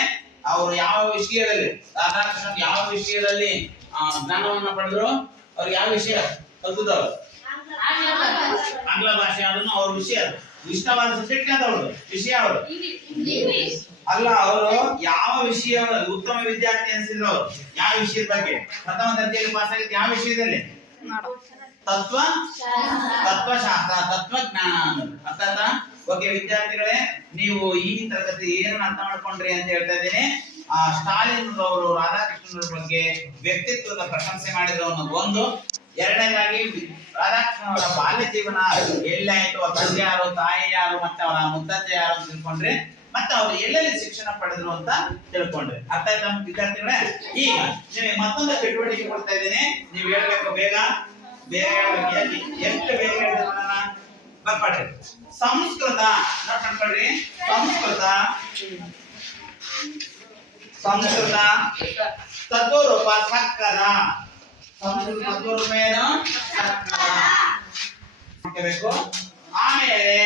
ಅವರು ಯಾವ ವಿಷಯದಲ್ಲಿ, ರಾಧಾಕೃಷ್ಣ ಯಾವ ವಿಷಯದಲ್ಲಿ ಜ್ಞಾನವನ್ನ ಪಡೆದ್ರು, ಅವ್ರಿಗೆ ಯಾವ ವಿಷಯ ಕಲ್ತಿದ್ದವರು? ಆಂಗ್ಲ ಭಾಷೆ. ಅದನ್ನು ಅವ್ರ ವಿಷಯ, ಇಷ್ಟವಾದ ಸಬ್ಜೆಕ್ಟ್ ಯಾವ್ದು ವಿಷಯ? ಅವರು ಅಲ್ಲ, ಅವರು ಯಾವ ವಿಷಯ ಉತ್ತಮ ವಿದ್ಯಾರ್ಥಿ ಅನ್ಸಿದ್ರು? ಅವರು ಯಾವ ವಿಷಯದ ಬಗ್ಗೆ ಪ್ರಥಮ ದರ್ಜೆಯಲ್ಲಿ ಪಾಸ್ ಆಗಿದ್ದು? ಯಾವ ವಿಷಯದಲ್ಲಿ? ತತ್ವಶಾಸ್ತ್ರ, ತತ್ವಜ್ಞಾನ. ಅರ್ಥಾತ್ ಓಕೆ ವಿದ್ಯಾರ್ಥಿಗಳೇ, ನೀವು ಈ ತರಗತಿ ಏನನ್ನ ಅರ್ಥ ಮಾಡ್ಕೊಂಡ್ರಿ ಅಂತ ಹೇಳ್ತಾ ಇದ್ದೀನಿ. ಸ್ಟಾಲಿನ್ ಅವರು ರಾಧಾಕೃಷ್ಣನ್ ಬಗ್ಗೆ ವ್ಯಕ್ತಿತ್ವದ ಪ್ರಶಂಸೆ ಮಾಡಿದ್ರು ಅನ್ನೋದು ಒಂದು. ಎರಡನೇದಾಗಿ ರಾಧಾಕೃಷ್ಣನ್ ಅವರ ಬಾಲ್ಯ ಜೀವನ ಎಲ್ಲಾಯ್ತು, ಅವ್ರ ತಂದೆ ಯಾರು, ತಾಯಿ ಯಾರು, ಮತ್ತೆ ಅವರ ಮುತ್ತಜ್ಜ ಯಾರು ಅಂತ ತಿಳ್ಕೊಂಡ್ರೆ, ಮತ್ತೆ ಅವ್ರು ಎಲ್ಲೆಲ್ಲಿ ಶಿಕ್ಷಣ ಪಡೆದ್ರು ಅಂತ ತಿಳ್ಕೊಂಡ್ರೆ. ಅರ್ಥ ಆಯ್ತಾ ವಿದ್ಯಾರ್ಥಿಗಳೇ? ಈಗ ನಿಮಗೆ ಮತ್ತೊಂದು ಚಟುವಟಿಕೆ ಕೊಡ್ತಾ ಇದ್ದೀನಿ, ನೀವು ಹೇಳ್ಬೇಕು ಬೇಗ ಬೇಗ ಹೇಳ್ಬೇಕು. ಎಷ್ಟು ಬೇಗ ಹೇಳ್ತಾರೆ ಬರ್ಕೊಡ್ರಿ. ಸಂಸ್ಕೃತ ನೋಡ್ಕೊಳ್ರಿ. ಸಂಸ್ಕೃತ ತದ್ವರೂಪ ಸಕ್ಕದ. ಸಂಸ್ಕೃತ ತದ್ವರೂಪ ಏನು? ಸಕ್ಕದ ಮಾಡ್ಕೋಬೇಕು. ಆಮೇಲೆ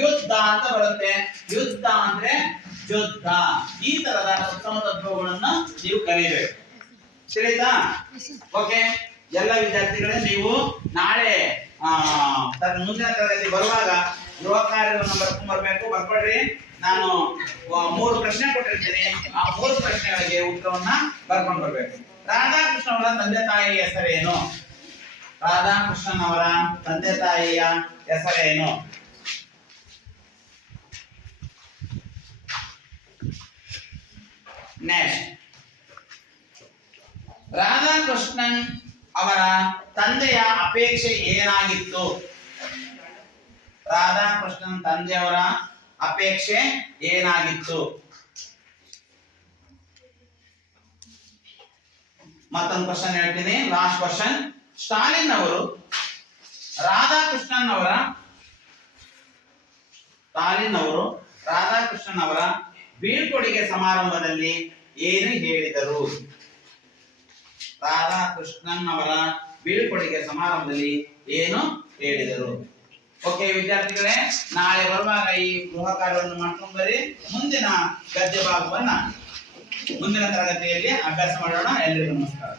ಯುದ್ಧ ಅಂತ ಬರುತ್ತೆ. ಯುದ್ಧ ಅಂದ್ರೆ ಯುದ್ಧ. ಈ ತರದ ಉತ್ತಮ ತತ್ವಗಳನ್ನ ನೀವು ಕಲಿಬೇಕು. ತಿಳಿತಾ? ಓಕೆ ಎಲ್ಲ ವಿದ್ಯಾರ್ಥಿಗಳೇ, ನೀವು ನಾಳೆ ಮುಂದಿನ ತರಗತಿ ಬರುವಾಗ ಗೃಹ ಕಾರ್ಯವನ್ನು ಬರ್ಕೊಂಡ್ಬರ್ಬೇಕು. ಬರ್ಕೊಡ್ರಿ. ನಾನು 3 ಪ್ರಶ್ನೆ ಕೊಟ್ಟಿರ್ತೀನಿ. ಆ 3 ಪ್ರಶ್ನೆಗಳಿಗೆ ಉತ್ತರವನ್ನ ಬರ್ಕೊಂಡು ಬರ್ಬೇಕು. ರಾಧಾಕೃಷ್ಣ ಅವರ ತಂದೆ ತಾಯಿಯ ಹೆಸರೇನು? ರಾಧಾಕೃಷ್ಣನ್ ಅವರ ತಂದೆ ತಾಯಿಯ ಹೆಸರೇನು? ನೆಕ್ಸ್ಟ್, ರಾಧಾಕೃಷ್ಣನ್ ಅವರ ತಂದೆಯ ಅಪೇಕ್ಷೆ ಏನಾಗಿತ್ತು? ರಾಧಾಕೃಷ್ಣನ್ ತಂದೆಯವರ ಅಪೇಕ್ಷೆ ಏನಾಗಿತ್ತು? ಮತ್ತೊಂದು ಕ್ವಶನ್ ಹೇಳ್ತೀನಿ, ಲಾಸ್ಟ್ ಕ್ವಶನ್. ಸ್ಟಾಲಿನ್ ಅವರು ರಾಧಾಕೃಷ್ಣನ್ ಅವರ ಬೀಳ್ಕೊಡುಗೆ ಸಮಾರಂಭದಲ್ಲಿ ಏನು ಹೇಳಿದರು? ರಾಧಾಕೃಷ್ಣನ್ ಅವರ ಬೀಳ್ಕೊಡುಗೆ ಸಮಾರಂಭದಲ್ಲಿ ಏನು ಹೇಳಿದರು? ಓಕೆ ವಿದ್ಯಾರ್ಥಿಗಳೇ, ನಾಳೆ ಬರುವಾಗ ಈ ಗೃಹ ಕಾರ್ಯವನ್ನು ಮಾಡ್ಕೊಂಡು ಬರ್ರಿ. ಮುಂದಿನ ಗದ್ಯ ಭಾಗವನ್ನ ಮುಂದಿನ ತರಗತಿಯಲ್ಲಿ ಅಭ್ಯಾಸ ಮಾಡೋಣ. ಎಲ್ಲರಿಗೂ ನಮಸ್ಕಾರ.